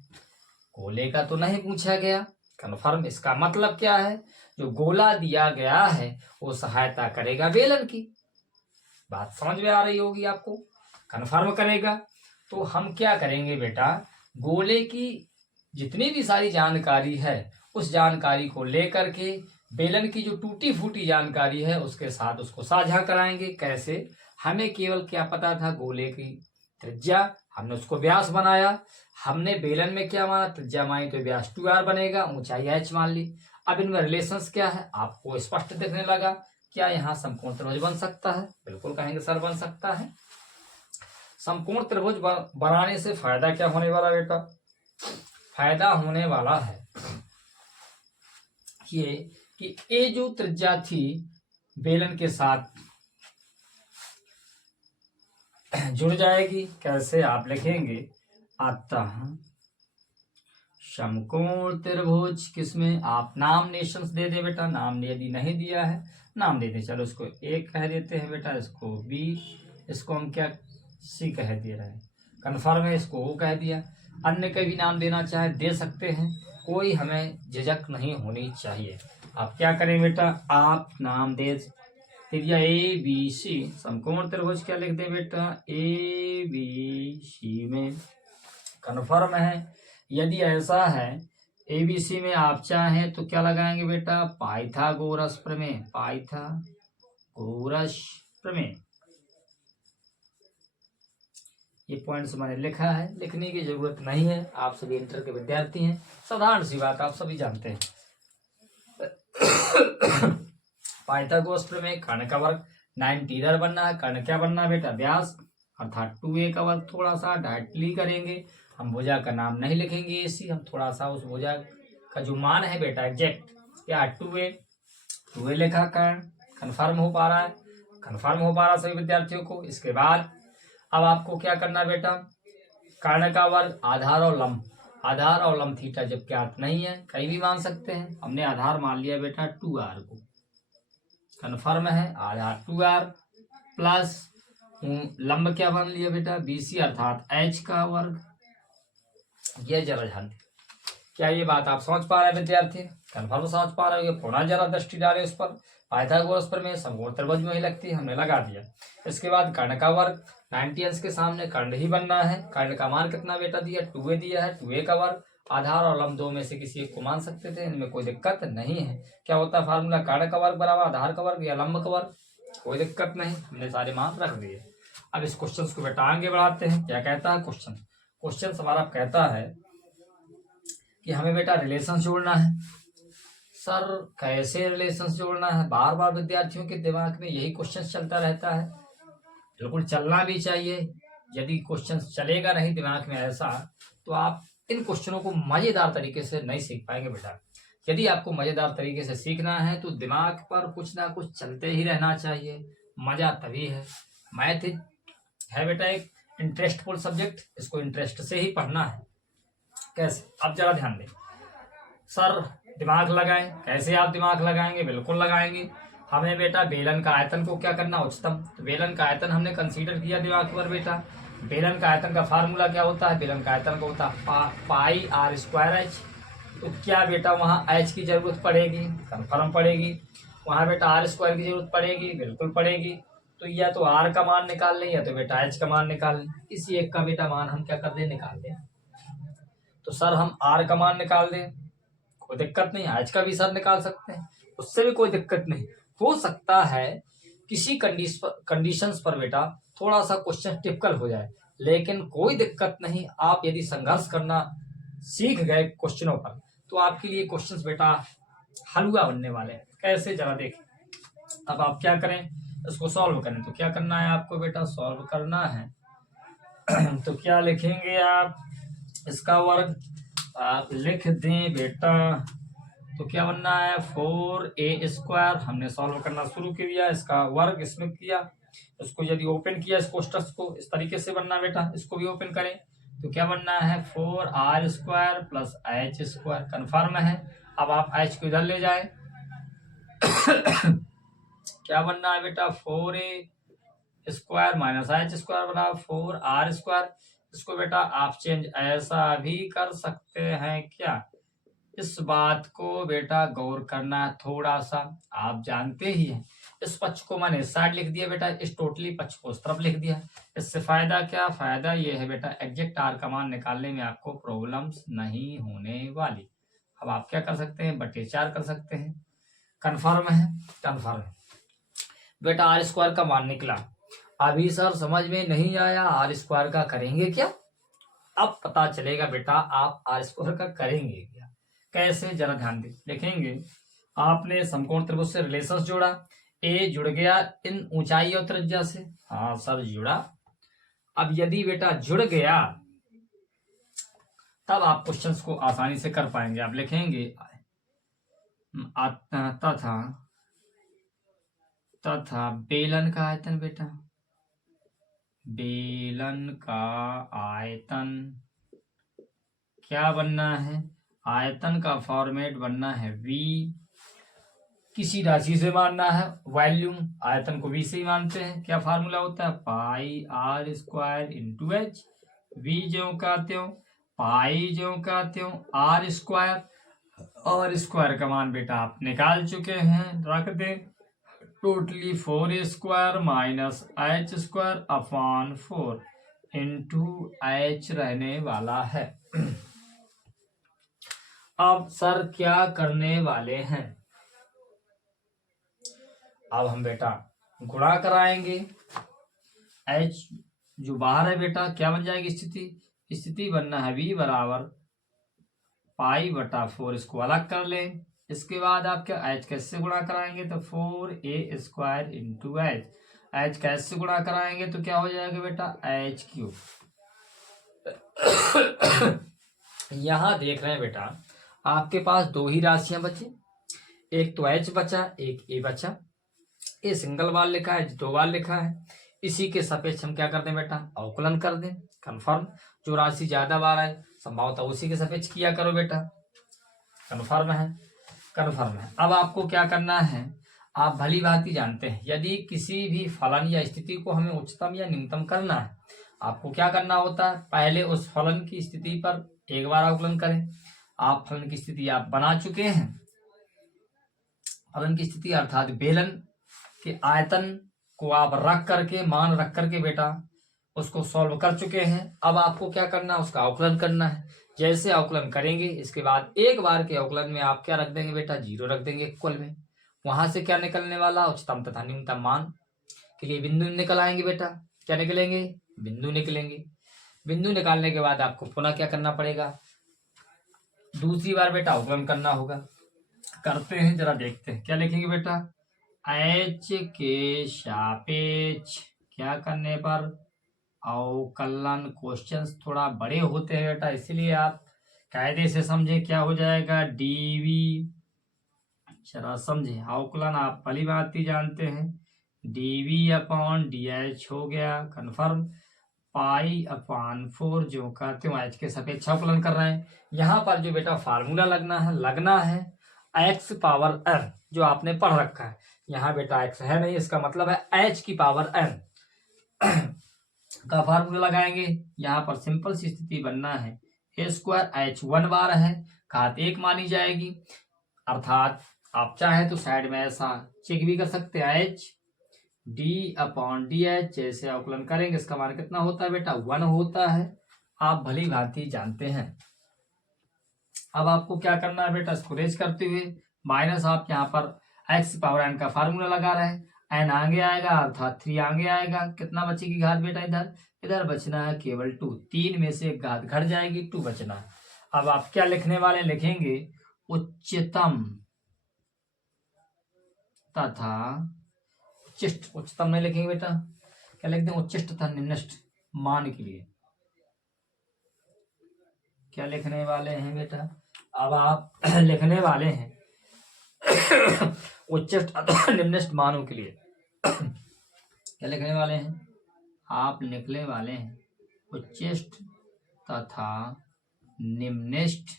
गोले का तो नहीं पूछा गया, कन्फर्म। इसका मतलब क्या है? जो गोला दिया गया है वो सहायता करेगा बेलन की। बात समझ में आ रही होगी आपको? कन्फर्म करेगा। तो हम क्या करेंगे बेटा? गोले की जितनी भी सारी जानकारी है उस जानकारी को लेकर के बेलन की जो टूटी फूटी जानकारी है उसके साथ उसको साझा कराएंगे। कैसे? हमें केवल क्या पता था? गोले की त्रिज्या, हमने उसको व्यास बनाया। हमने बेलन में क्या माना? त्रिज्या मानी तो व्यास 2r बनेगा, ऊंचाई h मान ली। अब इनमें रिलेशंस क्या है आपको स्पष्ट दिखने लगा। क्या यहाँ समकोण त्रिभुज बन सकता है? बिल्कुल कहेंगे सर बन सकता है। समकोण त्रिभुज बनाने से फायदा क्या होने वाला बेटा? फायदा होने वाला है ये कि ए जो त्रिज्या थी बेलन के साथ जुड़ जाएगी। कैसे? आप लिखेंगे अतः समकोण त्रिभुज किसमें? आप नाम नेशंस दे दे बेटा, नाम यदि नहीं दिया है नाम दे दे। चलो इसको ए कह देते हैं बेटा, इसको बी, इसको हम क्या सी कह दे रहे हैं। कन्फर्म है? इसको ओ कह दिया। अन्य का भी नाम देना चाहे दे सकते हैं, कोई हमें झिझक नहीं होनी चाहिए। आप क्या करें बेटा? आप नाम दे दिया ए बी सी। समकोण त्रिभुज क्या लिख दे बेटा? ए बी सी में। कन्फर्म है? यदि ऐसा है एबीसी में आप चाहें तो क्या लगाएंगे बेटा? पाइथागोरस प्रमेय, पाइथागोरस प्रमेय। ये पॉइंट्स मैंने लिखा है, लिखने की जरूरत नहीं है, आप सभी इंटर के विद्यार्थी हैं, साधारण सी बात आप सभी जानते हैं। पाइथागोरस प्रमेय, कर्ण का वर्ग 90 बनना है। कर्ण क्या बनना है बेटा? व्यास, अर्थात 2a का वर्ग। थोड़ा सा डायरेक्टली करेंगे, हम भुजा का नाम नहीं लिखेंगे इसी, हम थोड़ा सा उस भुजा का जो मान है बेटा एग्जैक्ट क्या 2a लिखा। कर्ण कन्फर्म हो पा रहा है? कन्फर्म हो पा रहा सभी विद्यार्थियों को? इसके बाद अब आपको क्या करना बेटा? कर्ण का वर्ग, आधार और लंब, आधार और लंब थीटा जब ज्ञात नहीं है कहीं भी मान सकते हैं, हमने आधार मान लिया बेटा 2r को। कन्फर्म है? आधार 2r प्लस लंब क्या मान लिया बेटा? BC अर्थात h का वर्ग। यह जरा ध्यान दें, क्या ये बात आप समझ पा रहे हैं विद्यार्थी? कन्फर्म समझ पा रहे हो? पुनः जरा दृष्टि डालें उस पर। पाइथागोरस प्रमेय समकोण त्रिभुज में ही लगती है, हमने लगा दिया। इसके बाद कर्ण का वर्ग, 90 अंश के सामने कर्ण ही बनना है। कर्ण का मान कितना बेटा दिया? 2a दिया है, 2a का वर्ग। आधार और लंब दो में से किसी एक को मान सकते थे, इनमें कोई दिक्कत नहीं है। क्या होता है फार्मूला? कर्ण का वर्ग बराबर आधार का वर्ग या लंब का वर्ग, कोई दिक्कत नहीं, हमने सारे मान रख दिए। अब इस क्वेश्चन को बेटा आगे बढ़ाते हैं। क्या कहता है क्वेश्चन? क्वेश्चन हमारा कहता है कि हमें बेटा रिलेशन जोड़ना है। सर कैसे रिलेशन जोड़ना है? बार बार विद्यार्थियों के दिमाग में यही क्वेश्चन चलता रहता है, बिल्कुल चलना भी चाहिए। यदि क्वेश्चन चलेगा नहीं दिमाग में ऐसा, तो आप इन क्वेश्चनों को मजेदार तरीके से नहीं सीख पाएंगे बेटा। यदि आपको मजेदार तरीके से सीखना है तो दिमाग पर कुछ ना कुछ चलते ही रहना चाहिए, मजा तभी है। मैथ है बेटा एक इंटरेस्टफुल सब्जेक्ट, इसको इंटरेस्ट से ही पढ़ना है। कैसे, अब जरा ध्यान दें। सर दिमाग लगाएं, कैसे आप दिमाग लगाएंगे? बिल्कुल लगाएंगे। हमें बेटा बेलन का आयतन को क्या करना, उच्चतम। तो बेलन का आयतन हमने कंसीडर किया दिमाग पर बेटा। बेलन का आयतन का फार्मूला क्या होता है? बेलन का आयतन का होता है पाई आर स्क्वायर एच। तो क्या बेटा वहाँ एच की जरूरत पड़ेगी? कन्फर्म पड़ेगी। वहाँ बेटा आर स्क्वायर की जरूरत पड़ेगी? बिल्कुल पड़ेगी। तो या तो आर का मान निकाल लें या तो बेटा एच का मान निकाल लें। इसी एक का बेटा मान हम क्या कर दें, निकाल दें। तो सर हम आर का मान निकाल दें, कोई दिक्कत नहीं। एच का भी सर निकाल सकते हैं, उससे भी कोई दिक्कत नहीं। हो सकता है किसी कंडीशंस पर बेटा थोड़ा सा क्वेश्चन टिपिकल हो जाए, लेकिन कोई दिक्कत नहीं। आप यदि संघर्ष करना सीख गए क्वेश्चनों पर तो आपके लिए क्वेश्चंस बेटा हलवा बनने वाले हैं। कैसे, जरा देखें। अब आप क्या करें, इसको सॉल्व करें। तो क्या करना है आपको बेटा, सॉल्व करना है। तो क्या लिखेंगे आप, इसका वर्ग आप लिख दें बेटा। तो क्या बनना है, 4a² हमने सॉल्व करना शुरू कर दिया, इसका वर्ग इसमें किया। इसको यदि ओपन किया इस कोष्टक को, इस तरीके से बनना बेटा। इसको भी ओपन करें तो क्या बनना है, 4r² प्लस h²। कन्फर्म है। अब आप h को इधर ले जाए। क्या बनना है बेटा, 4a² माइनस h² बना 4r²। इसको बेटा आप चेंज ऐसा भी कर सकते हैं क्या? इस बात को बेटा गौर करना थोड़ा सा। आप जानते ही हैं, इस पक्ष को मैंने इस साइड लिख दिया बेटा, इस टोटली पक्ष को उस तरफ लिख दिया। इससे फायदा क्या, फायदा ये है बेटा एग्जैक्ट आर का मान निकालने में आपको प्रॉब्लम्स नहीं होने वाली। अब आप क्या कर सकते हैं, बटे 4 कर सकते हैं। कन्फर्म है? कन्फर्म है बेटा। r² का मान निकला। अभी सर समझ में नहीं आया, r² का करेंगे क्या? अब पता चलेगा बेटा आप r² का करेंगे क्या। कैसे, जरा ध्यान दें। लिखेंगे, आपने समकोण त्रिभुज से रिलेशंस जोड़ा, ए जुड़ गया इन ऊंचाई और त्रिज्या से। हाँ सर जुड़ा। अब यदि बेटा जुड़ गया तब आप क्वेश्चंस को आसानी से कर पाएंगे। आप लिखेंगे तथा बेलन का आयतन बेटा, बेलन का आयतन क्या बनना है, आयतन का फॉर्मेट बनना है v। किसी राशि से मानना है वॉल्यूम, आयतन को v से ही मानते हैं। क्या फार्मूला होता है, पाई r² इंटू एच। v ज्यों का त्यों, पाई ज्यों का त्यों, r² का मान बेटा आप निकाल चुके हैं, रख दें। Totally 4a² minus h² upon 4 into h रहने वाला है। अब सर क्या करने वाले हैं, अब हम बेटा गुणा कराएंगे। h जो बाहर है बेटा क्या बन जाएगी स्थिति, स्थिति बनना है v बराबर पाई बटा 4, इसको अलग कर लें। इसके बाद आप क्या h कैसे गुणा कराएंगे, तो 4a² इंटू h कैसे गुणा कराएंगे तो क्या हो जाएगा बेटा h³। यहां देख रहे हैं बेटा आपके पास दो ही राशियां बची, एक तो h बचा एक a बचा। ए सिंगल बार लिखा है, दो बार लिखा है। इसी के सापेक्ष हम क्या कर दें बेटा, अवकलन कर दें। कन्फर्म, जो राशि ज्यादा बार है संभवतः उसी के सापेक्ष किया करो बेटा। कन्फर्म है? कन्फर्म है। अब आपको क्या करना है, आप भली भांति जानते हैं यदि किसी भी फलन या स्थिति को हमें उच्चतम या न्यूनतम करना है, आपको क्या करना होता है, पहले उस फलन की स्थिति पर एक बार अवकलन करें। आप फलन की स्थिति आप बना चुके हैं, फलन की स्थिति अर्थात बेलन के आयतन को आप रख करके, मान रख करके बेटा उसको सॉल्व कर चुके हैं। अब आपको क्या करना है, उसका अवकलन करना है। जैसे अवकलन करेंगे इसके बाद एक बार के अवकलन में आप क्या रख देंगे बेटा, 0 रख देंगे इक्वल में। वहां से क्या निकलने वाला, उच्चतम तथा न्यूनतम मान के लिए बिंदु निकल आएंगे बेटा। क्या निकलेंगे, बिंदु निकलेंगे। बिंदु निकालने के बाद आपको पुनः क्या करना पड़ेगा, दूसरी बार बेटा अवकलन करना होगा। करते हैं, जरा देखते हैं क्या लिखेंगे बेटा, h के सापेक्ष क्या करने पर अवकलन। क्वेश्चंस थोड़ा बड़े होते हैं बेटा, इसलिए आप कायदे से समझे, क्या हो जाएगा, डीवी, जरा समझे, अवकलन आप भली भांति जानते हैं, डीवी अपॉन डी एच हो गया कन्फर्म, पाई अपॉन 4 जो कहते हो एच के सापेक्ष अवकलन कर रहे हैं। यहाँ पर जो बेटा फार्मूला लगना है एक्स पावर एन, जो आपने पढ़ रखा है। यहाँ बेटा एक्स है नहीं, इसका मतलब है एच की पावर एन का फार्मूला लगाएंगे। यहाँ पर सिंपल सी स्थिति बनना है, ए स्क्वायर एच 1 बार है, घात 1 मानी जाएगी, अर्थात आप चाहे तो साइड में ऐसा चेक भी कर सकते हैं, H D upon D H, जैसे अवकलन करेंगे इसका मान कितना होता है बेटा, 1 होता है, आप भली भांति जानते हैं। अब आपको क्या करना है बेटा, इसको रेज करते हुए माइनस, आप यहाँ पर एक्स पावर एन का फार्मूला लगा रहे हैं, एन आगे आएगा अर्थात 3 आगे आएगा, कितना बचेगी घात बेटा, इधर बचना है केवल 2, 3 में से एक घात घट जाएगी, 2 बचना है। अब आप क्या लिखने वाले, लिखेंगे उच्चतम तथा उच्चिष्ट, उच्चतम नहीं लिखेंगे बेटा, क्या लिख दें, उच्चिष्ट तथा निम्नष्ट मान के लिए क्या लिखने वाले हैं बेटा, अब आप लिखने वाले हैं उच्चिष्ट अथवा निम्नष्ट मानों के लिए क्या लिखने वाले हैं, आप लिखने वाले हैं उच्चिष्ट तथा निम्नष्ट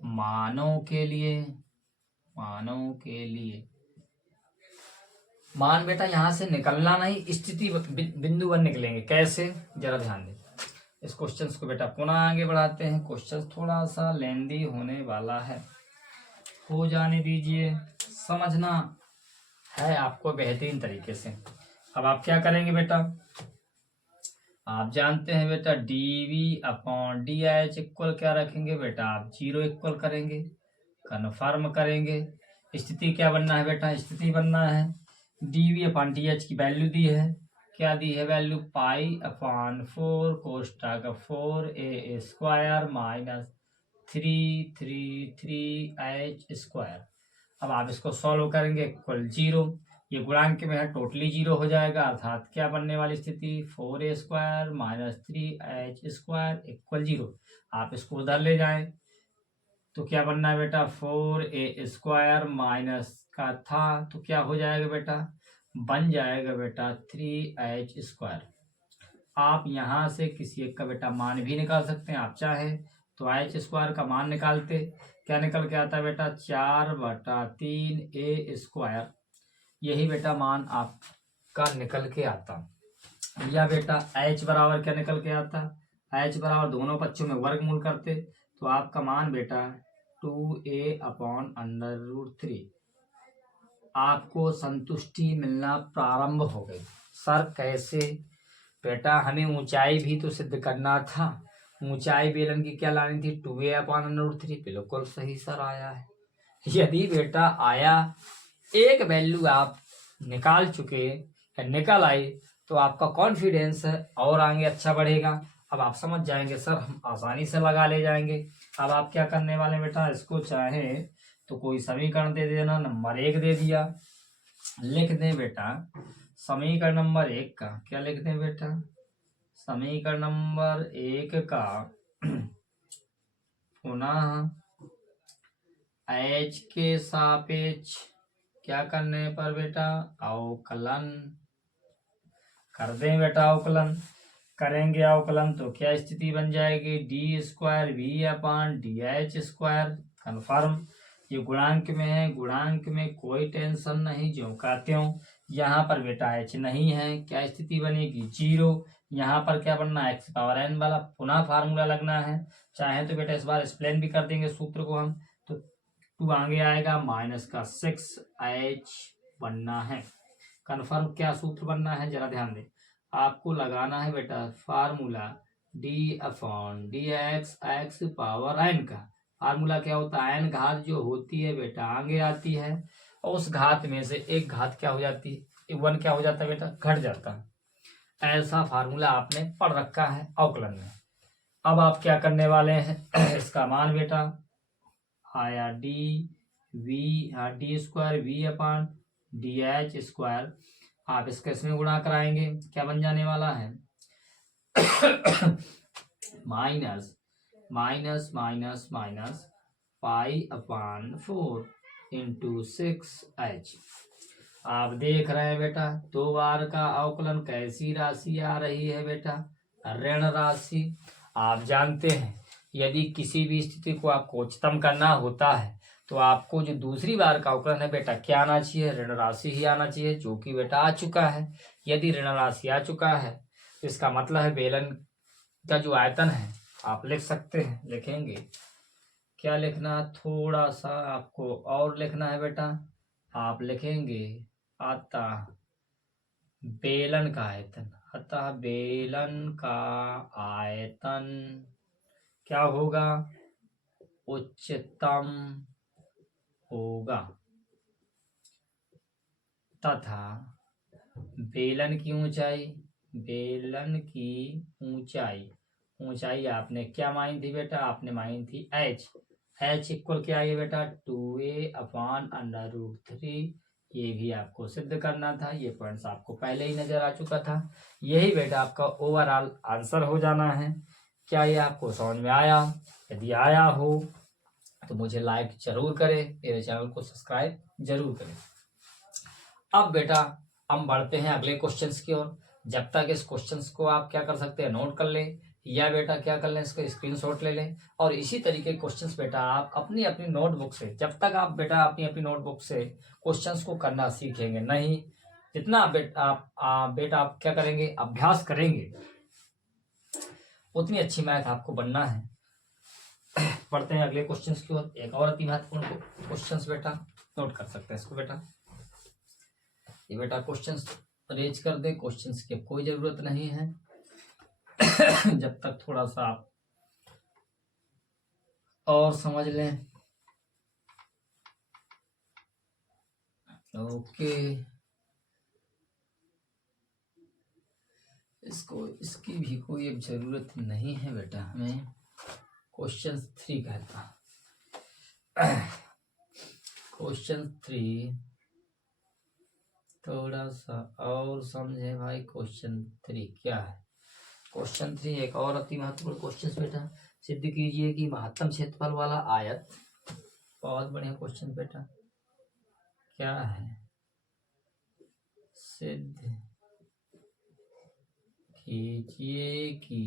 मानों के लिए, मान बेटा यहाँ से निकलना नहीं, स्थिति बिंदु वन निकलेंगे, कैसे जरा ध्यान दें। इस क्वेश्चन को बेटा पुनः आगे बढ़ाते हैं, क्वेश्चन थोड़ा सा लेंदी होने वाला है, हो जाने दीजिए, समझना है आपको बेहतरीन तरीके से। अब आप क्या करेंगे बेटा, आप जानते हैं बेटा dv upon D H equal क्या रखेंगे बेटा, आप 0 इक्वल करेंगे, कन्फर्म करेंगे। स्थिति क्या बनना है बेटा, स्थिति बनना है dv अपॉन डी एच की वैल्यू दी है, क्या दी है value, pi upon 4 कोष्टक 4a square minus 333h square. अब आप इसको सॉल्व करेंगे, इक्वल 0, ये गुणांक में है, टोटली 0 हो जाएगा, अर्थात क्या बनने वाली स्थिति, 4a square minus 3h square equal 0। आप इसको उधर ले जाएं तो क्या बनना है बेटा, 4a स्क्वायर माइनस का था तो क्या हो जाएगा बेटा, बन जाएगा बेटा 3h स्क्वायर। आप यहाँ से किसी एक का बेटा मान भी निकाल सकते हैं, आप चाहे तो h स्क्वायर का मान निकालते, क्या निकल के आता है बेटा, 4/3a स्क्वायर, यही बेटा मान आपका निकल के आता। या बेटा h बराबर क्या निकल के आता, h बराबर दोनों पक्षों में वर्गमूल करते तो आपका मान बेटा 2a अपॉन √3, आपको संतुष्टि मिलना प्रारंभ हो गई। सर कैसे बेटा, हमें ऊंचाई भी तो सिद्ध करना था, ऊंचाई बेलन की क्या लानी थी, 2a अपॉन √3, बिल्कुल सही सर आया है। यदि बेटा आया, एक वैल्यू आप निकाल चुके या निकल आई तो आपका कॉन्फिडेंस और आगे अच्छा बढ़ेगा। अब आप समझ जाएंगे सर, हम आसानी से लगा ले जाएंगे। अब आप क्या करने वाले बेटा, इसको चाहे तो कोई समीकरण दे देना, नंबर 1 दे दिया, लिख दें बेटा समीकरण नंबर 1 का, क्या लिख दें बेटा, समीकरण नंबर 1 का पुनः h के सापेक्ष क्या करने पर बेटा, अवकलन कर दें बेटा, अवकलन करेंगे, अवकलन तो क्या स्थिति बन जाएगी, D square V upon D H square, confirm. ये गुणांक में है, गुणांक में कोई टेंशन नहीं, जो कहते हो। यहाँ पर बेटा h नहीं है, क्या स्थिति बनेगी, 0। यहाँ पर क्या बनना है, x पावर n वाला पुनः फार्मूला लगना है, चाहे तो बेटा इस बार एक्सप्लेन भी कर देंगे सूत्र को हम, तो 2 आगे आएगा माइनस का 6h बनना है, कन्फर्म। क्या सूत्र बनना है जरा ध्यान दें, आपको लगाना है बेटा formula d upon D x power n का फार्मूला क्या होता है, n घात जो होती है बेटा आगे आती है, और उस घात में से एक घात क्या हो जाती है, 1 क्या हो जाता है बेटा, घट जाता है। ऐसा फार्मूला आपने पढ़ रखा है अवकलन में। अब आप क्या करने वाले हैं, इसका मान बेटा आया D square V upon D H square, आप इसके इसमें गुणा कराएंगे, क्या बन जाने वाला है minus minus minus minus pi upon 4 into 6h। आप देख रहे हैं बेटा 2 बार का अवकलन कैसी राशि आ रही है बेटा, ऋण राशि। आप जानते हैं यदि किसी भी स्थिति को आपको उच्चतम करना होता है तो आपको जो दूसरी बार का अवकलन है बेटा क्या आना चाहिए, ऋण राशि ही आना चाहिए, जो कि बेटा आ चुका है। यदि ऋण राशि आ चुका है तो इसका मतलब है बेलन का जो आयतन है आप लिख सकते हैं, लिखेंगे क्या लिखना, थोड़ा सा आपको और लिखना है बेटा, आप लिखेंगे अतः बेलन का आयतन, अतः बेलन का आयतन क्या होगा, उच्चतम होगा, तथा बेलन की ऊंचाई, बेलन की ऊंचाई, ऊंचाई आपने क्या मानी थी बेटा, आपने मानी थी h, h इक्वल क्या है बेटा 2a अपॉन √3। ये भी आपको सिद्ध करना था, ये पॉइंट्स आपको पहले ही नजर आ चुका था। यही बेटा आपका ओवरऑल आंसर हो जाना है। क्या ये आपको समझ में आया? यदि आया हो तो मुझे लाइक जरूर करें, मेरे चैनल को सब्सक्राइब जरूर करें। अब बेटा हम बढ़ते हैं अगले क्वेश्चंस की ओर। जब तक इस क्वेश्चंस को आप क्या कर सकते हैं, नोट कर लें, या बेटा क्या कर लें, इसका स्क्रीनशॉट ले लें। और इसी तरीके क्वेश्चंस बेटा आप अपनी अपनी नोटबुक से, जब तक आप बेटा अपनी अपनी नोटबुक से क्वेश्चंस को करना सीखेंगे नहीं, जितना बेटा आप क्या करेंगे, अभ्यास करेंगे, उतनी अच्छी मैथ आपको बनना है। पढ़ते हैं अगले क्वेश्चंस की ओर। एक और अति महत्वपूर्ण क्वेश्चंस बेटा नोट कर सकते हैं इसको बेटा। ये बेटा क्वेश्चंस रेज कर दे, क्वेश्चंस की कोई जरूरत नहीं है जब तक थोड़ा सा आप और समझ लें। ओके, इसकी भी कोई अब जरूरत नहीं है बेटा, हमें क्वेश्चन 3 कहता, क्वेश्चन 3 थोड़ा सा और समझे भाई। क्वेश्चन 3 क्या है, क्वेश्चन 3 एक और अति महत्वपूर्ण क्वेश्चन बेटा। सिद्ध कीजिए कि महत्तम क्षेत्रफल वाला आयत, बहुत बढ़िया क्वेश्चन बेटा, क्या है, सिद्ध कीजिए कि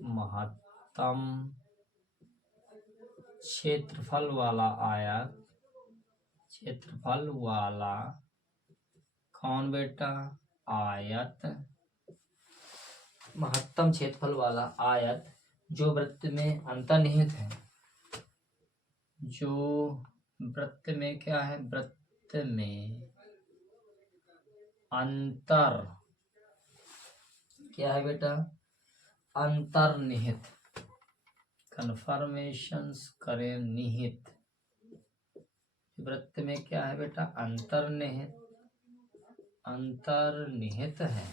महत्तम क्षेत्रफल वाला आयत, क्षेत्रफल वाला कौन बेटा, आयत, महत्तम क्षेत्रफल वाला आयत जो वृत्त में अंतर्निहित है, जो वृत्त में क्या है, वृत्त में अंतर क्या है बेटा, अंतर्निहित, कन्फर्मेशंस करें, निहित, वृत्त में क्या है बेटा, अंतर्निहित, अंतर्निहित है।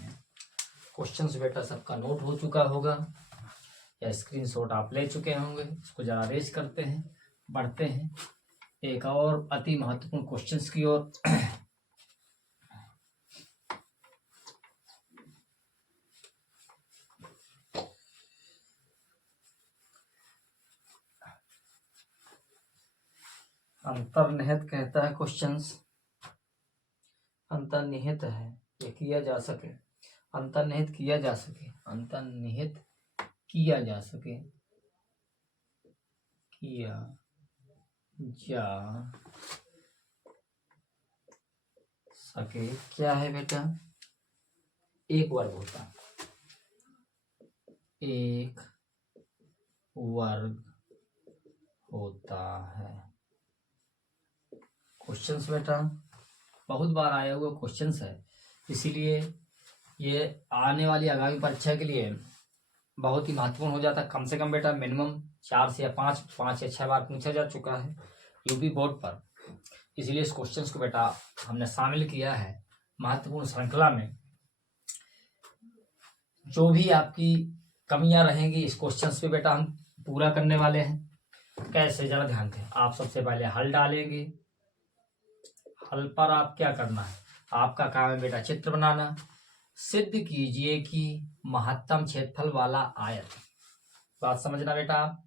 क्वेश्चंस बेटा सबका नोट हो चुका होगा या स्क्रीनशॉट आप ले चुके होंगे, इसको जरा रेज करते हैं, बढ़ते हैं एक और अति महत्वपूर्ण क्वेश्चंस की ओर। अंतर्निहित कहता है क्वेश्चंस, अंतर्निहित है, ये किया जा सके, अंतर्निहित किया जा सके, अंतर्निहित किया जा सके, किया जा सके, क्या है बेटा, एक वर्ग होता, एक वर्ग होता है। क्वेश्चंस बेटा बहुत बार आया हुआ क्वेश्चंस है, इसीलिए ये आने वाली आगामी परीक्षा के लिए बहुत ही महत्वपूर्ण हो जाता है। कम से कम बेटा मिनिमम 4 से 5 या 6 बार पूछा जा चुका है यूपी बोर्ड पर, इसीलिए इस क्वेश्चंस को बेटा हमने शामिल किया है महत्वपूर्ण श्रृंखला में। जो भी आपकी कमियां रहेंगी इस क्वेश्चंस पे बेटा हम पूरा करने वाले हैं। कैसे, जरा ध्यान दें। आप सबसे पहले हल डालेंगे, हल पर आप क्या करना है, आपका काम है बेटा चित्र बनाना, सिद्ध कीजिए कि महत्तम क्षेत्रफल वाला आयत, बात समझना बेटा आप,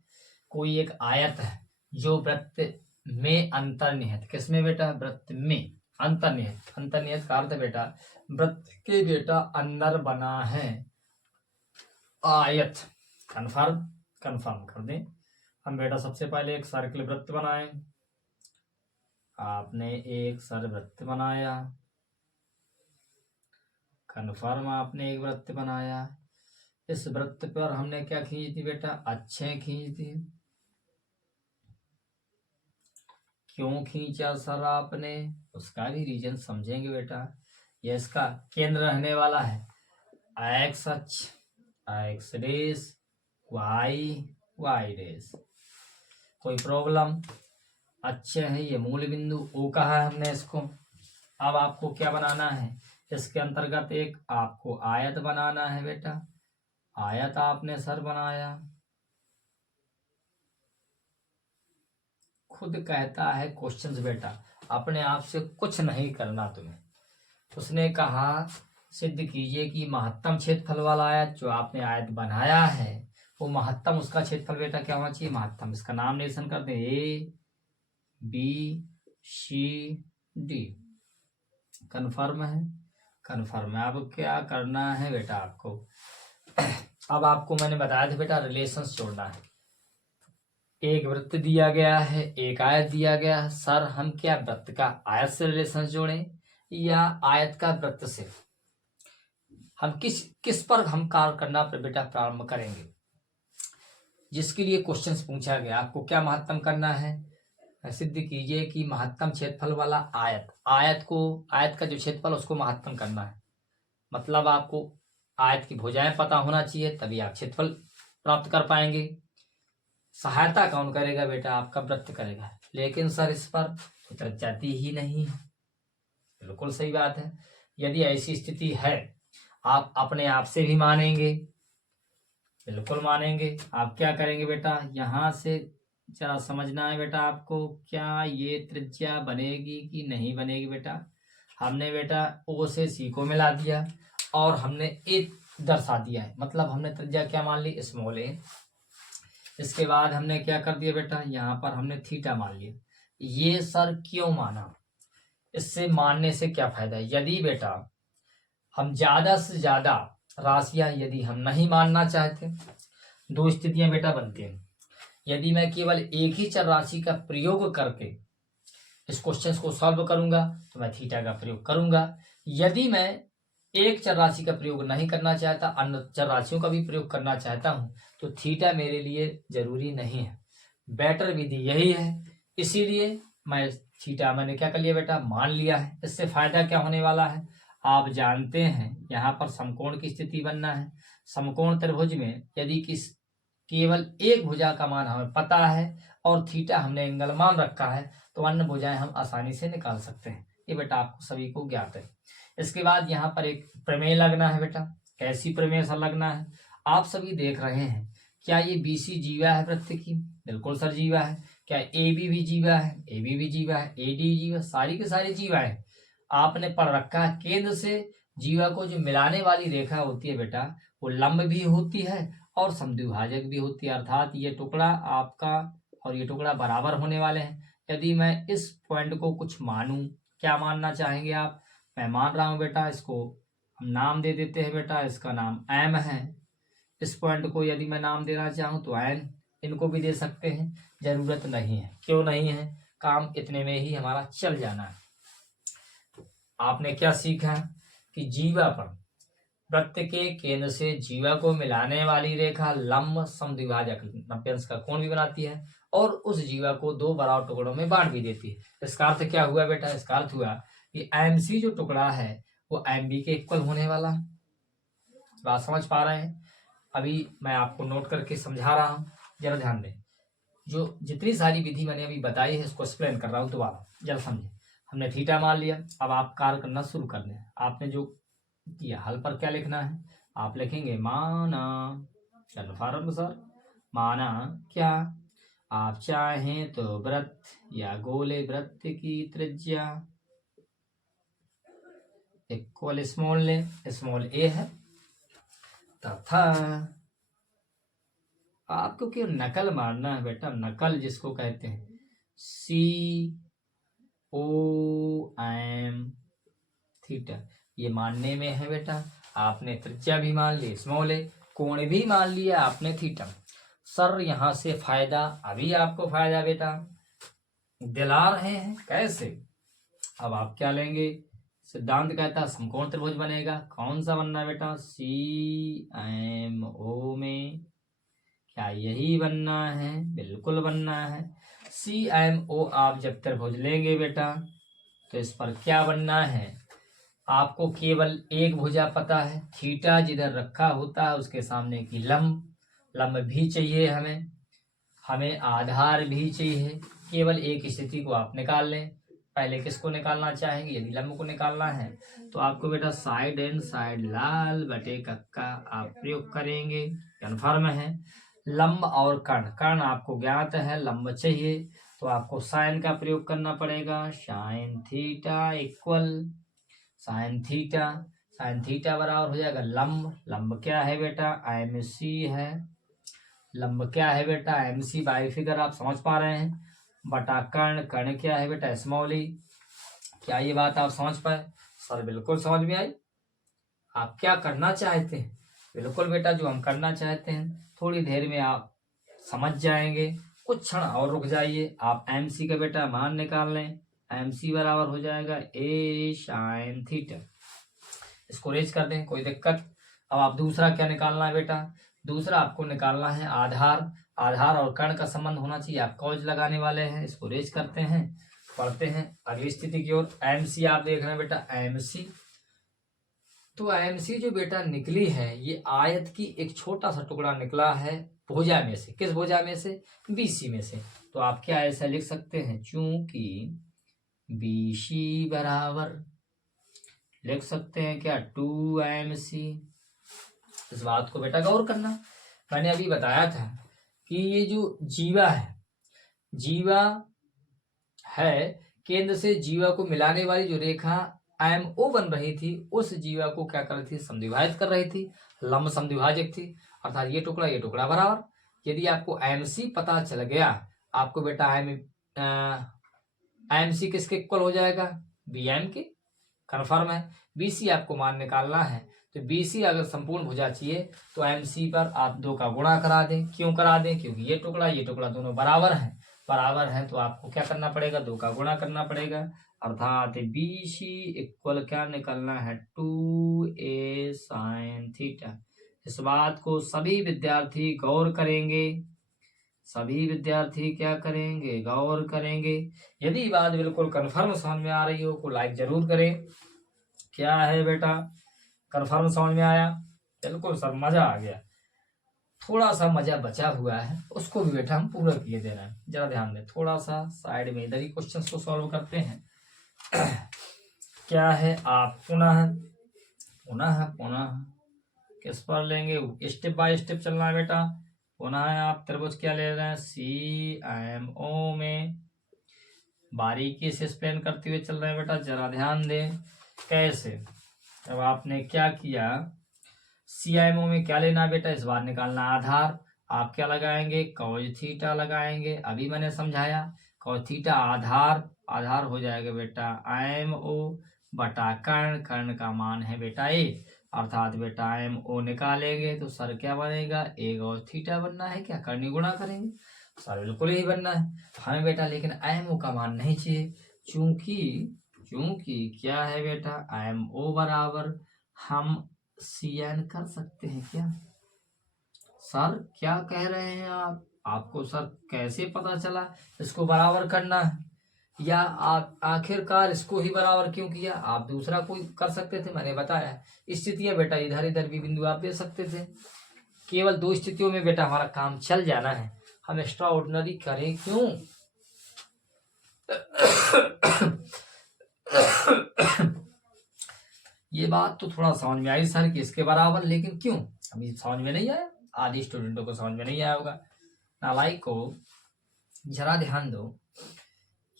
कोई एक आयत है जो वृत्त में अंतर्निहित, किसमें बेटा, वृत्त में अंतर्निहित, अंतर्निहित का अर्थ बेटा वृत्त के बेटा अंदर बना है आयत। कन्फर्म कन्फर्म कर दें हम बेटा। सबसे पहले एक सर्किल वृत्त बनाए, आपने एक सर्ववृत्त बनाया, कन्फर्म आपने एक वृत्त बनाया। इस वृत्त पर हमने क्या खींच दी बेटा, अच्छे खींच दी। क्यों खींचा सर आपने, उसका भी रीजन समझेंगे बेटा। यह इसका केंद्र रहने वाला है एक्स अक्ष, एक्स डेश, वाई डेश। कोई प्रॉब्लम, अच्छे हैं। ये मूल बिंदु ओ कहा है हमने इसको। अब आपको क्या बनाना है, इसके अंतर्गत एक आपको आयत बनाना है बेटा। आयत आपने सर बनाया, खुद कहता है क्वेश्चंस बेटा, अपने आप से कुछ नहीं करना तुम्हें। उसने कहा सिद्ध कीजिए कि महत्तम क्षेत्रफल वाला आयत जो आपने आयत बनाया है वो महत्तम, उसका क्षेत्रफल बेटा क्या होना चाहिए, महत्तम। इसका नाम निरूपण कर दे, A B C D. Confirm है, कन्फर्म है। अब क्या करना है बेटा आपको, अब आपको मैंने बताया था बेटा रिलेशंस जोड़ना है। एक वृत्त दिया गया है, एक आयत दिया गया है। सर हम क्या वृत्त का आयत से रिलेशन जोड़ें या आयत का वृत्त से, हम किस पर हम कार्य करना पर बेटा प्रारंभ करेंगे, जिसके लिए क्वेश्चंस पूछा गया। आपको क्या महत्तम करना है, सिद्ध कीजिए कि महत्तम क्षेत्रफल वाला आयत, आयत का जो क्षेत्रफल उसको महत्तम करना है। मतलब आपको आयत की भुजाएं पता होना चाहिए, तभी आप क्षेत्रफल प्राप्त कर पाएंगे। सहायता कौन करेगा बेटा, आपका वृत्त करेगा। लेकिन सर इस पर उतर जाती ही नहीं है। बिल्कुल सही बात है। यदि ऐसी स्थिति है, आप अपने आप से भी मानेंगे, बिल्कुल मानेंगे। आप क्या करेंगे बेटा, यहां से जरा समझना है बेटा आपको, क्या ये त्रिज्या बनेगी कि नहीं बनेगी बेटा। हमने बेटा ओ से सी को मिला दिया और हमने ए दर्शा दिया है, मतलब हमने त्रिज्या क्या मान ली, स्मॉल ए। इसके बाद हमने क्या कर दिया बेटा, यहाँ पर हमने थीटा मान लिया। ये सर क्यों माना, इससे मानने से क्या फायदा है। यदि बेटा हम ज्यादा से ज्यादा राशियां यदि हम नहीं मानना चाहते, दो स्थितियां बेटा बनती हैं। यदि मैं केवल एक ही चर राशि का प्रयोग करके इस क्वेश्चन को सॉल्व करूंगा तो मैं थीटा का प्रयोग करूंगा। यदि मैं एक चर राशि का प्रयोग नहीं करना चाहता, अन्य चर राशियों का भी प्रयोग करना चाहता हूं, तो थीटा मेरे लिए जरूरी नहीं है। बेटर विधि यही है, इसीलिए मैं थीटा मैंने क्या कर लिया बेटा, मान लिया है। इससे फायदा क्या होने वाला है, आप जानते हैं यहाँ पर समकोण की स्थिति बनना है। समकोण त्रिभुज में यदि केवल एक भुजा का मान हमें पता है और थीटा हमने एंगल मान रखा है, तो अन्य भुजाएं हम आसानी से निकाल सकते हैं। ये बेटा आपको सभी को ज्ञात है। इसके बाद यहाँ पर एक प्रमेय लगना है बेटा। कैसी प्रमेय सर लगना है, आप सभी देख रहे हैं, क्या ये बीसी जीवा है वृत्त की, बिल्कुल सर जीवा है। क्या ए बी भी जीवा है, ए बी भी जीवा है, ए डी जीवा, सारी के सारी जीवा है। आपने पढ़ रखा है केंद्र से जीवा को जो मिलाने वाली रेखा होती है बेटा, वो लंब भी होती है और समद्विभाजक भी होती है। अर्थात ये टुकड़ा आपका और ये टुकड़ा बराबर होने वाले हैं। यदि मैं इस पॉइंट को कुछ मानूं, क्या मानना चाहेंगे आप, मैं मान रहा हूं बेटा, इसको हम नाम दे देते हैं बेटा, इसका नाम एम है। इस पॉइंट को यदि मैं नाम देना चाहूं तो एन, इनको भी दे सकते हैं, जरूरत नहीं है। क्यों नहीं है, काम इतने में ही हमारा चल जाना है। आपने क्या सीखा कि जीवा पर वृत्त के केंद्र से जीवा को मिलाने वाली रेखा लंब समद्विभाजक 90 अंश का कोण भी बनाती है और उस जीवा को दो बराबर टुकड़ों में बांट भी देती है। इसका अर्थ क्या हुआ बेटा, इसका अर्थ हुआ कि एमसी जो टुकड़ा है वो एमबी के इक्वल होने वाला है। बात समझ पा रहे हैं, अभी मैं आपको नोट करके समझा रहा हूं, जरा ध्यान दें। जो जितनी सारी विधि मैंने अभी बताई है इसको एक्सप्लेन कर रहा हूं दोबारा, जरा समझे। हमने थीटा मान लिया, अब आप कार्य करना शुरू कर दें। आपने जो किया, हल पर क्या लिखना है, आप लिखेंगे माना, कन्फर्म सर, माना क्या, आप चाहें तो वृत्त या गोले वृत्त की त्रिज्या इक्वल स्मॉल ले, स्मॉल ए है, तथा आपको क्यों नकल मारना है बेटा, नकल जिसको कहते हैं, COM थीटा, ये मानने में है बेटा। आपने त्रिज्या भी मान ली स्मॉल ए, कोण भी मान लिया आपने थीटा। सर यहाँ से फायदा, अभी आपको फायदा बेटा दिला रहे हैं, कैसे? अब आप क्या लेंगे, सिद्धांत कहता है समकोण त्रिभुज बनेगा। कौन सा बनना है बेटा, CMO में, क्या यही बनना है? बिल्कुल बनना है। CMO आप जब त्रिभुज लेंगे बेटा तो इस पर क्या बनना है, आपको केवल एक भुजा पता है, थीटा जिधर रखा होता है उसके सामने की लंब भी चाहिए हमें आधार भी चाहिए। केवल एक स्थिति को आप निकाल लें। पहले किसको निकालना चाहेंगे, यदि लंब को निकालना है तो आपको बेटा साइड एंड साइड लाल बटे कक्का आप प्रयोग करेंगे, कन्फर्म है। लंब और कर्ण आपको ज्ञात है, लंब चाहिए तो आपको साइन का प्रयोग करना पड़ेगा। Sine theta equal sine theta बराबर हो जाएगा लंब क्या है बेटा, MC है। लंब क्या है बेटा, MC बाई फिगर आप समझ पा रहे हैं, बटा कर्ण क्या है बेटा स्मॉल ई। क्या ये बात आप समझ पाए? सर बिल्कुल समझ में आई। आप क्या करना चाहते हैं, बिल्कुल बेटा जो हम करना चाहते हैं थोड़ी देर में आप समझ जाएंगे, कुछ क्षण और रुक जाइए। आप MC का बेटा मान निकाल लें, MC बराबर हो जाएगा A साइन थीटा। इसको रेज कर दें, कोई दिक्कत। अब आप दूसरा क्या निकालना है बेटा, दूसरा आपको निकालना है आधार और कर्ण का संबंध होना चाहिए। आप कॉज लगाने वाले हैं, इसको रेज करते हैं, पढ़ते हैं अगली स्थिति की ओर। MC आप देख रहे हैं बेटा MC, तो MC जो बेटा निकली है ये आयत की एक छोटा सा टुकड़ा निकला है भुजा में से। किस भुजा में से, BC में से। तो आप क्या ऐसा लिख सकते हैं, चूंकि BC बराबर लिख सकते हैं क्या 2MC। इस बात को बेटा गौर करना, मैंने अभी बताया था कि ये जो जीवा है केंद्र से जीवा को मिलाने वाली जो रेखा MO बन रही थी, उस जीवा को क्या कर रही थी, समद्विभाजित कर रही थी, लंब समद्विभाजक थी, अर्थात ये टुकड़ा बराबर। यदि आपको MC पता चल गया, आपको बेटा MC किसके इक्वल हो जाएगा, BM के, कन्फर्म है। BC आपको मान निकालना है, तो BC अगर संपूर्ण भुजा चाहिए तो MC पर आप 2 का गुणा करा दें। क्यों करा दें, क्योंकि ये टुकड़ा दोनों बराबर हैं, तो आपको क्या करना पड़ेगा, 2 का गुणा करना पड़ेगा, अर्थात BC इक्वल क्या निकलना है 2A साइन थीटा। इस बात को सभी विद्यार्थी गौर करेंगे, सभी विद्यार्थी क्या करेंगे, गौर करेंगे। यदि बात बिल्कुल कन्फर्म समझ में आ रही हो तो लाइक जरूर करें। क्या है बेटा, कन्फर्म समझ में आया? बिल्कुल सर मजा आ गया, थोड़ा सा मजा बचा हुआ है उसको भी बेटा हम पूरा किए दे रहे हैं। जरा ध्यान दें, थोड़ा सा साइड में इधर ही क्वेश्चंस को सॉल्व करते हैं। क्या है, आप पुनः किस पर लेंगे, स्टेप बाय स्टेप चलना है बेटा। पुनः आप त्रिभुज क्या ले रहे हैं, CMO में, बारीकी से एक्सप्लेन करते हुए चल रहे हैं बेटा, जरा ध्यान दें। कैसे, अब आपने क्या किया, CMO में क्या लेना बेटा, इस बार निकालना आधार। आप क्या लगाएंगे, कॉज थीटा लगाएंगे, अभी मैंने समझाया। कॉज थीटा आधार हो जाएगा बेटा MO बटा कर्ण का मान है बेटा A, अर्थात बेटा MO निकालेंगे तो सर क्या बनेगा, A और थीटा बनना है, क्या करनी गुणा करेंगे, सर बिल्कुल ही बनना है हमें बेटा। लेकिन MO का मान नहीं चाहिए, चूंकि क्या है बेटा MO बराबर हम CN कर सकते हैं क्या। सर क्या कह रहे हैं आप, आपको सर कैसे पता चला इसको बराबर करना है, या आप आखिरकार इसको ही बराबर क्यों किया, आप दूसरा कोई कर सकते थे, मैंने बताया स्थितियां बेटा इधर भी बिंदु आप दे सकते थे। केवल 2 स्थितियों में बेटा हमारा काम चल जाना है, हम एक्स्ट्रा ऑर्डिनरी करें क्यों। ये बात तो थोड़ा समझ में आई सर कि इसके बराबर, लेकिन क्यों अभी समझ में नहीं आया, आधे स्टूडेंटों को समझ में नहीं आया होगा। नालायक को जरा ध्यान दो,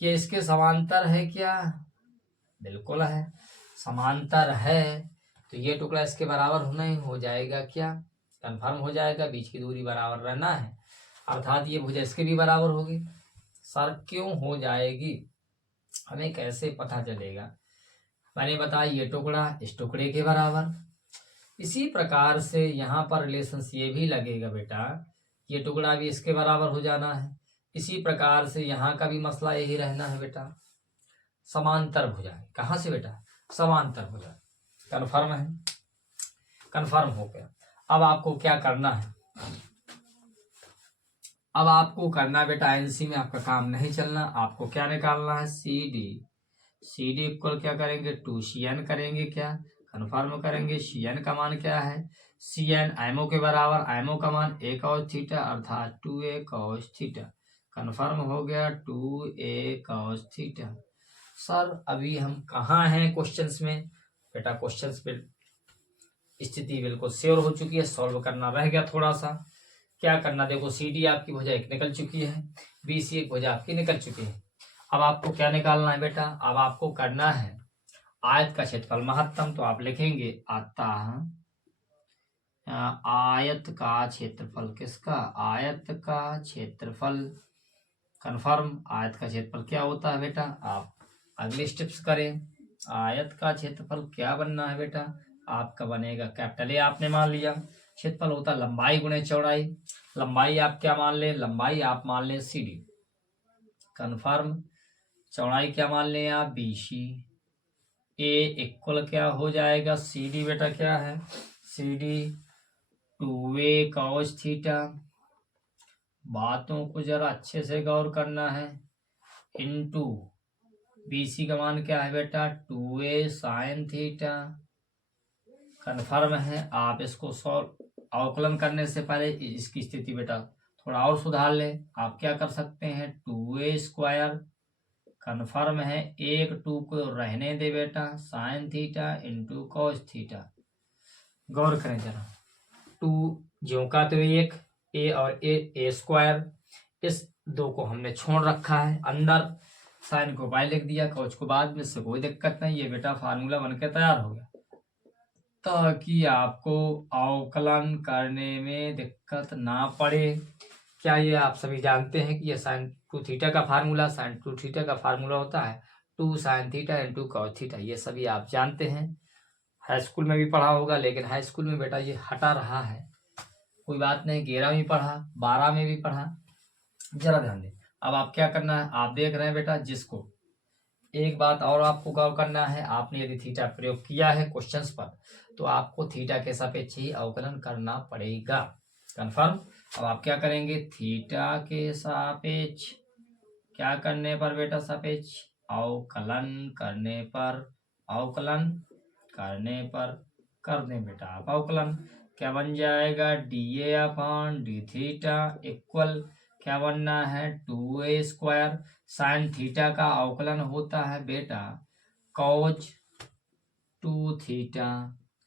ये इसके समांतर है क्या, बिल्कुल है। समांतर है तो ये टुकड़ा इसके बराबर होना ही हो जाएगा, क्या कंफर्म हो जाएगा, बीच की दूरी बराबर रहना है, अर्थात ये भुजा इसके भी बराबर होगी। सर क्यों हो जाएगी, हमें कैसे पता चलेगा? मैंने बताया ये टुकड़ा इस टुकड़े के बराबर, इसी प्रकार से यहाँ पर रिलेशंस ये भी लगेगा बेटा, ये टुकड़ा भी इसके बराबर हो जाना है। इसी प्रकार से यहाँ का भी मसला यही रहना है बेटा, समांतर भुजा। कहाँ से बेटा? समांतर भुजा। कन्फर्म है, कन्फर्म हो गया। अब आपको क्या करना है? अब आपको करना बेटा, एनसी में आपका काम नहीं चलना, आपको क्या निकालना है? सी डी इक्वल क्या करेंगे? 2cn करेंगे, क्या कन्फर्म करेंगे? cn का मान क्या है? cn एमओ के बराबर, एमओ का मान a cos थीटा अर्थात 2a cos थीटा। कन्फर्म हो गया, 2a cos थीटा। सर अभी हम कहाँ हैं क्वेश्चंस में? बेटा क्वेश्चंस पे स्थिति बिल्कुल श्योर हो चुकी है, सॉल्व करना रह गया थोड़ा सा। क्या करना, देखो सी डी आपकी भुजा एक निकल चुकी है, बी सी एक भुजा आपकी निकल चुकी है। अब आपको क्या निकालना है बेटा? अब आपको करना है आयत का क्षेत्रफल महत्तम, तो आप लिखेंगे अतः आयत का क्षेत्रफल, किसका? आयत का क्षेत्रफल। कन्फर्म, आयत का क्षेत्रफल क्या होता है बेटा? आप अगले स्टेप्स करें। आयत का क्षेत्रफल क्या बनना है बेटा? आपका बनेगा कैपिटल ए, आपने मान लिया। क्षेत्रफल होता है लंबाई गुणे चौड़ाई। लंबाई आप क्या मान लें? लंबाई आप मान लें सी डी। कन्फर्म, चौड़ाई क्या मान लें आप? B C. ए इक्वल क्या हो जाएगा? सी डी बेटा क्या है? C D 2a cos theta. बातों को जरा अच्छे से गौर करना है। इनटू बी सी का मान क्या है बेटा? 2a sin theta. कन्फर्म है। आप इसको सॉल्व, अवकलन करने से पहले इसकी स्थिति बेटा थोड़ा और सुधार ले। आप क्या कर सकते हैं? 2a स्क्वायर, कन्फर्म है, एक 2 को रहने दे बेटा, sine theta into cos theta. गौर करें जरा, 2 ज्यों का तो एक, ए और ए स्क्वायर, इस 2 को हमने छोड़ रखा है अंदर, साइन को बाय लिख दिया, कॉस को बाद में, से कोई दिक्कत नहीं। ये बेटा फार्मूला बनकर तैयार हो गया, ताकि आपको अवकलन करने में दिक्कत ना पड़े। क्या ये आप सभी जानते हैं कि ये साइन 2 थीटा का फार्मूला, साइन 2 थीटा का फार्मूला होता है 2 sign theta into cos theta. ये सभी आप जानते हैं, हाई स्कूल में भी पढ़ा होगा, लेकिन हाई स्कूल में बेटा ये हटा रहा है, कोई बात नहीं, 11 में पढ़ा, 12 में भी पढ़ा, जरा ध्यान दें। अब आप क्या करना है? आप देख रहे हैं बेटा, जिसको एक बात और आपको गौर करना है, आपने यदि थीटा प्रयोग किया है क्वेश्चंस पर, तो आपको थीटा के सापेक्ष ही अवकलन करना पड़ेगा। कंफर्म। अब आप क्या करेंगे? थीटा के सापेक्ष क्या करने पर बेटा? सापेक्ष अवकलन करने पर, अवकलन करने पर कर दें बेटा आप अवकलन। क्या बन जाएगा? D upon D theta equal क्या बनना है? 2a square. साइन थीटा का अवकलन होता है बेटा कॉज 2 थीटा।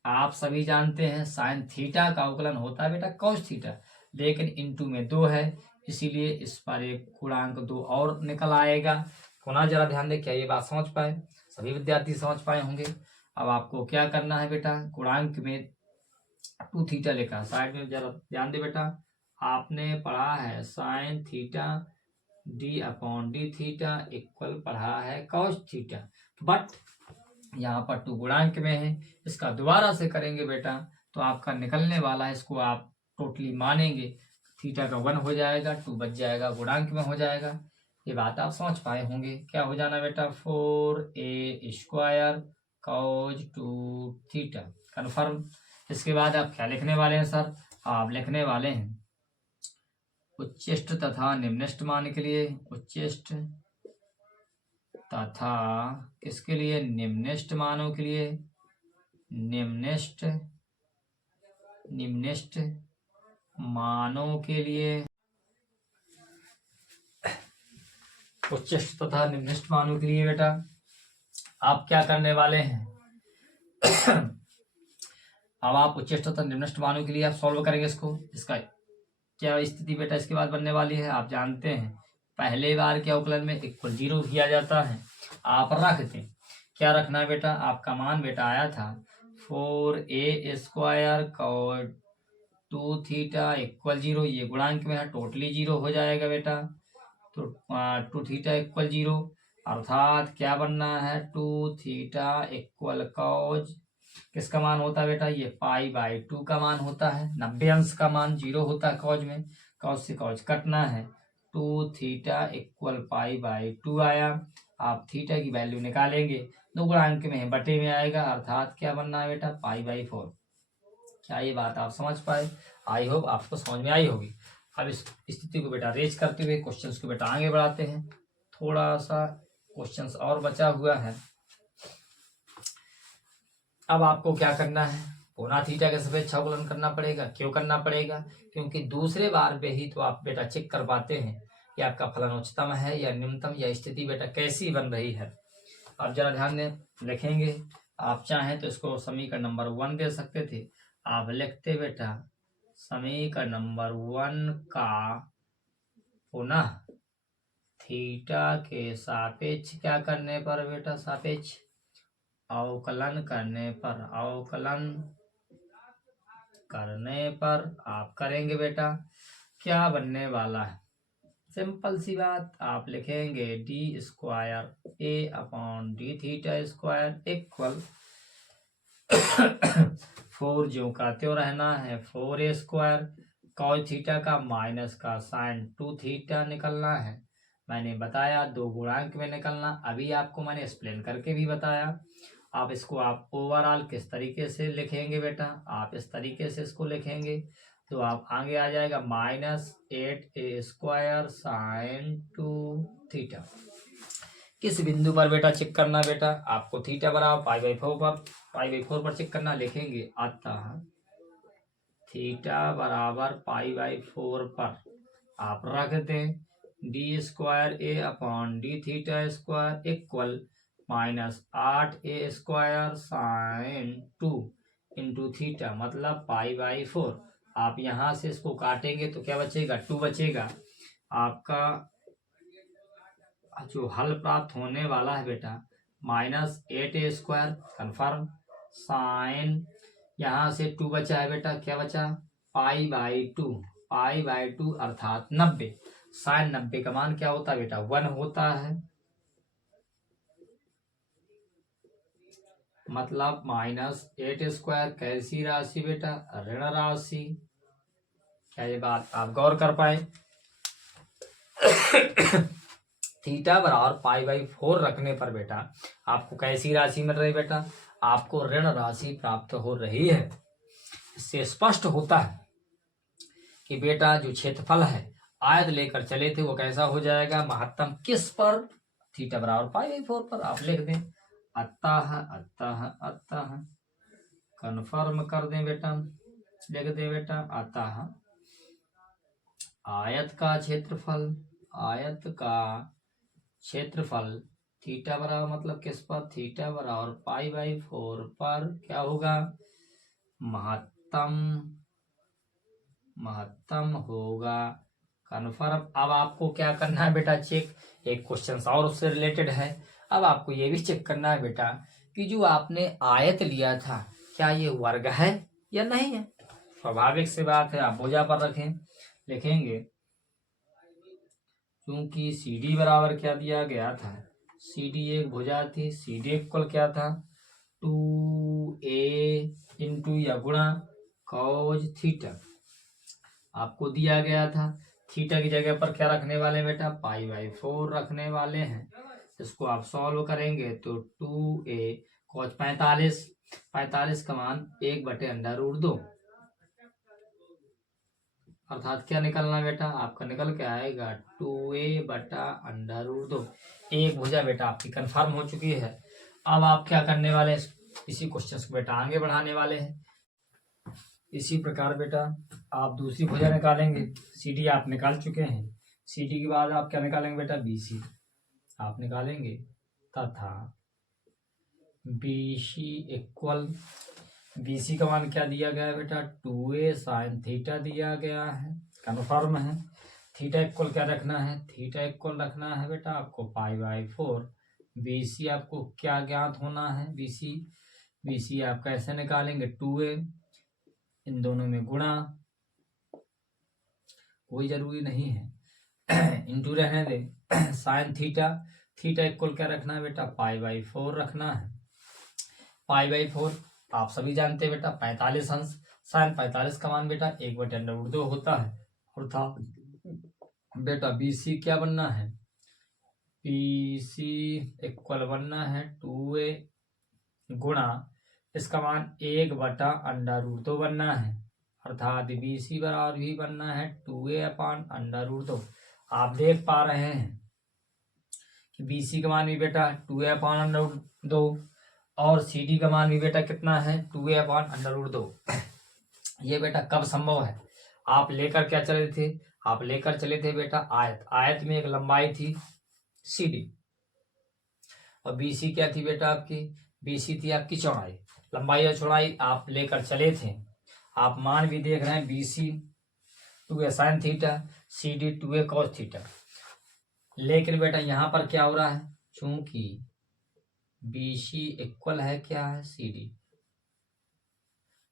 आप सभी जानते हैं साइन थीटा का अवकलन होता है बेटा कॉस थीटा, लेकिन इनटू में 2 है, इसीलिए इस पर एक गुणांक 2 और निकल आएगा। पुनः जरा ध्यान दें, क्या ये बात समझ पाए? सभी विद्यार्थी समझ पाए होंगे। अब आपको क्या करना है बेटा? गुणांक में 2 थीटा लिखा, साइड में जरा ध्यान दे बेटा, आपने पढ़ा है sine theta D upon D theta equal पढ़ा है कॉस थीटा, बट यहाँ पर 2 गुणांक में है, इसका दोबारा से करेंगे बेटा तो आपका निकलने वाला है, इसको आप टोटली मानेंगे, थीटा का 1 हो जाएगा, 2 बच जाएगा, गुणांक में हो जाएगा। ये बात आप समझ पाए होंगे। क्या हो जाना बेटा? 4a square cause 2 theta. Confirm. इसके बाद आप क्या लिखने वाले हैं सर? आप लिखने वाले हैं उच्चिष्ट तथा निम्निष्ट मान के लिए, उच्चिष्ट तथा किसके लिए? निम्निष्ट मानों के लिए, निम्निष्ट मानों के लिए, उच्चिष्ट तथा निम्निष्ट मानों के लिए बेटा आप क्या करने वाले हैं? अब आप उच्चिष्ट तथा निम्निष्ट मानों के लिए आप सॉल्व करेंगे इसको। इसका क्या स्थिति बेटा इसके बाद बनने वाली है? आप जानते हैं पहले बार के अवकलन में इक्वल 0 किया जाता है, आप रख दें क्या रखना है बेटा, आपका मान बेटा आया था 4a² cos 2 थीटा इक्वल 0, ये गुणांक में है, टोटली 0 हो जाएगा बेटा। तो 2 थीटा इक्वल 0, अर्थात क्या बनना है, 2 थीटा इक्वल कॉज किसका मान होता है बेटा, ये π/2 का मान होता है। 90 अंश का मान 0 होता है कॉज में, कॉज से कॉज कटना है। 2 थीटा इक्वल π/2 आया। आप थीटा की वैल्यू निकालेंगे, दो गुणांक में है, बटे में आएगा, अर्थात क्या बनना है बेटा, π/4। क्या ये बात आप समझ पाए? आई होप आपको समझ में आई होगी। अब इस स्थिति को बेटा रेज करते हुए क्वेश्चंस को बेटा आगे बढ़ाते हैं। थोड़ा सा क्वेश्चंस और बचा हुआ है। अब आपको क्या करना है, कोना थीटा का सापेक्ष अवकलन करना पड़ेगा। क्यों करना पड़ेगा? क्योंकि दूसरे बार पे ही तो आप बेटा चेक कर पाते हैं कि आपका फलन उच्चतम है या निम्नतम, या स्थिति बेटा कैसी बन रही है। आप जरा ध्यान दें, लिखेंगे। आप चाहें तो इसको समीकरण नंबर 1 दे सकते थे। आप लिखते बेटा समीकरण नंबर 1 का पुनः थीटा के सापेक्ष क्या करने पर बेटा, सापेक्ष अवकलन करने पर आप करेंगे बेटा, क्या बनने वाला है, सिंपल सी बात, आप लिखेंगे d²a/d² इक्वल 4 ज्यों का त्यों रहना है, 4a² cos थीटा का माइनस का साइन 2 थीटा निकलना है। मैंने बताया दो गुणांक में निकलना, अभी आपको मैंने एक्सप्लेन करके भी बताया। आप इसको आप ओवरऑल किस तरीके से लिखेंगे बेटा, आप इस तरीके से इसको लिखेंगे तो आप आगे आ जाएगा -8a² साइन 2 थीटा। किस बिंदु पर बेटा चेक करना बेटा, आपको थीटा बराबर π/4 पर चेक करना। लिखेंगे अतः थीटा बराबर π/4 पर आप रख दें d²a/d² equal -8a² sign 2 into theta, मतलब π/4। आप यहाँ से इसको काटेंगे तो क्या बचेगा, 2 बचेगा। आपका जो हल प्राप्त होने वाला है बेटा -8a² कन्फर्म, साइन यहाँ से 2 बचा है बेटा, क्या बचा, π/2 अर्थात 90। साइन 90 का मान क्या होता है बेटा, 1 होता है, मतलब -8² कैसी राशि बेटा, ऋण राशि। क्या ये बात आप गौर कर पाए? थीटा बराबर π/4 रखने पर बेटा आपको कैसी राशि मिल रही बेटा, आपको ऋण राशि प्राप्त हो रही है। इससे स्पष्ट होता है कि बेटा जो क्षेत्रफल है आयत लेकर चले थे वो कैसा हो जाएगा, महत्तम किस पर, थीटा बराबर π/4 पर। आप लिख दें अतः कन्फर्म कर दें बेटा, लिख दें बेटा अतः आयत का क्षेत्रफल थीटा बराबर मतलब किस पर, थीटा बराबर π/4 पर क्या होगा, महत्तम होगा, कन्फर्म। अब आपको क्या करना है बेटा, चेक, एक क्वेश्चन और उससे रिलेटेड है। अब आपको ये भी चेक करना है बेटा कि जो आपने आयत लिया था क्या ये वर्ग है या नहीं है। स्वाभाविक सी बात है, आप भुजा पर रखें, लिखेंगे क्योंकि CD बराबर क्या दिया गया था, CD एक भुजा थी, CD इक्वल क्या था, 2a इंटू या गुणा cos थीटा आपको दिया गया था। थीटा की जगह पर क्या रखने वाले हैं बेटा, π/4 रखने वाले हैं। इसको आप सॉल्व करेंगे तो 2a cos 45 का मान 1/√2 अर्थात क्या निकलना बेटा, आपका निकल के आएगा 2a/√2। एक भुजा बेटा आपकी कंफर्म हो चुकी है। अब आप क्या करने वाले हैं, इसी क्वेश्चन को बेटा आगे बढ़ाने वाले हैं। इसी प्रकार बेटा आप दूसरी भुजा निकालेंगे, CD आप निकाल चुके हैं, CD के बाद आप क्या निकालेंगे बेटा, BC आप निकालेंगे तथा BC का मान क्या दिया गया है बेटा, 2a साइन थीटा दिया गया है, कन्फर्म है। थीटा इक्वल क्या रखना है, थीटा इक्वल रखना है बेटा आपको π/4 BC आपको क्या ज्ञात होना है, BC आप कैसे निकालेंगे, 2a, इन दोनों में गुणा, कोई जरूरी नहीं है इंटू रहने दे साइन थीटा इक्वल क्या रखना है बेटा, π/4 रखना है। π/4 आप सभी जानते हैं बेटा 45 अंश, साइन 45 का मान बेटा 1/√2 होता है, अर्थात बेटा BC क्या बनना है, BC इक्वल बनना है 2a गुणा इसका मान 1/√2 बनना है, अर्थात BC बराबर भी बनना है 2a/√2। आप देख पा रहे हैं कि BC का मान भी बेटा 2a/√2 और CD का मान भी बेटा कितना है, 2a/√2। ये बेटा कब संभव है, आप लेकर क्या चले थे, आप लेकर चले थे बेटा आयत में एक लंबाई थी CD और BC क्या थी बेटा आपकी, BC थी आपकी चौड़ाई, लंबाई और चौड़ाई आप लेकर चले थे। आप मान भी देख रहे हैं, BC 2a sin theta, CD 2a cos theta. लेकिन बेटा यहाँ पर क्या हो रहा है, चूंकि BC इक्वल है क्या है, CD,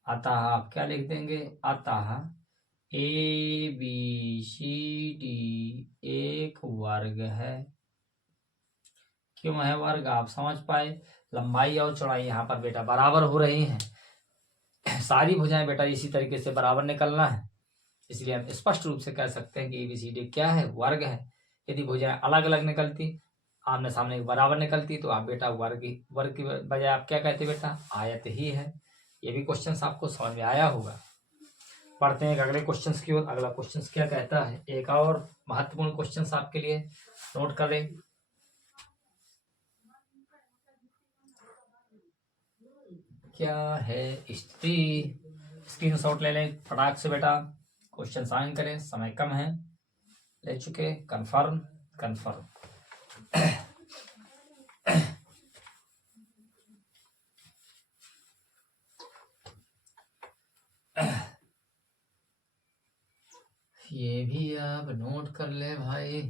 अतः आप क्या लिख देंगे, अतः ABCD एक वर्ग है। क्यों है वर्ग, आप समझ पाए, लंबाई और चौड़ाई यहाँ पर बेटा बराबर हो रही हैं, सारी भुजाएं बेटा इसी तरीके से बराबर निकलना है, इसलिए हम स्पष्ट रूप से कह सकते हैं कि ABCD क्या है, वर्ग है। यदि भुजाएं अलग अलग निकलती, आमने सामने बराबर निकलती, तो आप बेटा वर्ग की बजाय आप क्या कहते बेटा, आयत ही है। ये भी क्वेश्चन आपको समझ में आया होगा। पढ़ते हैं अगले क्वेश्चन की ओर। अगला क्वेश्चन क्या कहता है, एक और महत्वपूर्ण क्वेश्चन आपके लिए नोट करें। क्या है स्थिति, स्क्रीनशॉट ले लें फटाक से बेटा, क्वेश्चन साइन करें, समय कम है, ले चुके, कंफर्म। ये भी आप नोट कर ले भाई,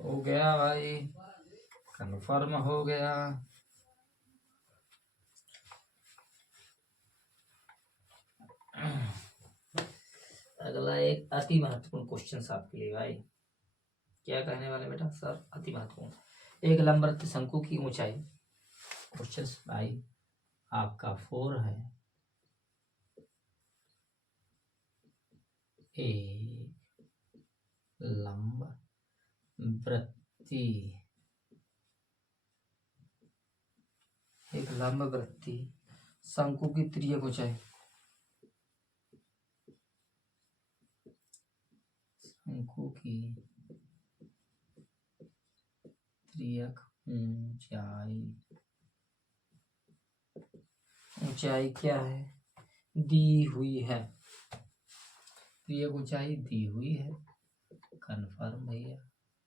हो गया भाई, कंफर्म हो गया। अगला एक अति महत्वपूर्ण क्वेश्चन आपके लिए भाई, क्या कहने वाले बेटा सर, अति महत्वपूर्ण। एक लंबवृत्त शंकु की ऊंचाई, क्वेश्चन भाई आपका 4 है, एक लंबवृत्ती शंकु की तिर्यक ऊंचाई, शंकु की तिर्यक ऊंचाई क्या है, दी हुई है, तिर्यक ऊंचाई दी हुई है, कन्फर्म भैया,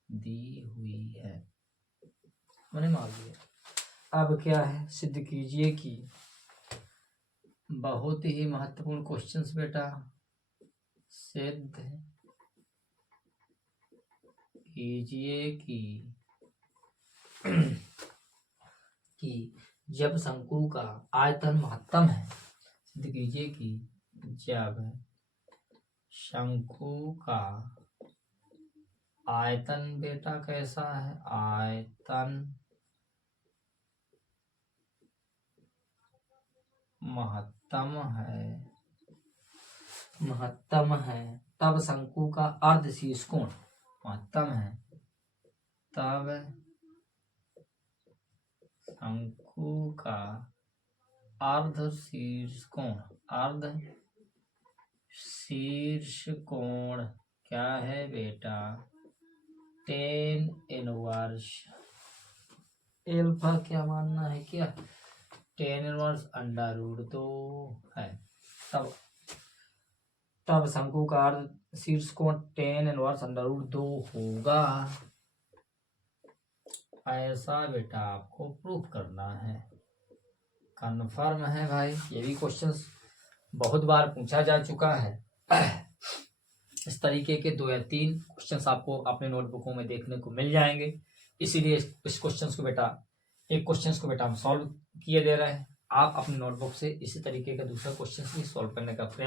दी हुई है, मैंने मान लिया। अब क्या है, सिद्ध कीजिए कि, बहुत ही महत्वपूर्ण क्वेश्चंस बेटा, सिद्ध कीजिए कि जब शंकु का आयतन महत्तम है, सिद्ध कीजिए कि जब शंकु का आयतन बेटा कैसा है, आयतन महत्तम है, तब शंकु का अर्ध शीर्ष कोण महत्तम है, तब शंकु का अर्ध शीर्ष कोण क्या है बेटा, tan इनवर्स एल्फा क्या मानना है, क्या tan इनवर्स √2 है, तब शंकु का अर्ध शीर्ष कोण tan इनवर्स √2 होगा। ऐसा बेटा आपको प्रूफ करना है, कन्फर्म है भाई। ये भी क्वेश्चन बहुत बार पूछा जा चुका है। इस तरीके के 2 या 3 क्वेश्चंस आपको अपने नोटबुकों में देखने को मिल जाएंगे। इसीलिए इस क्वेश्चन को बेटा एक क्वेश्चन को बेटा हम सॉल्व किए दे रहे हैं। आप अपने नोटबुक से इसी तरीके का दूसरा क्वेश्चन भी सॉल्व करने का प्रयास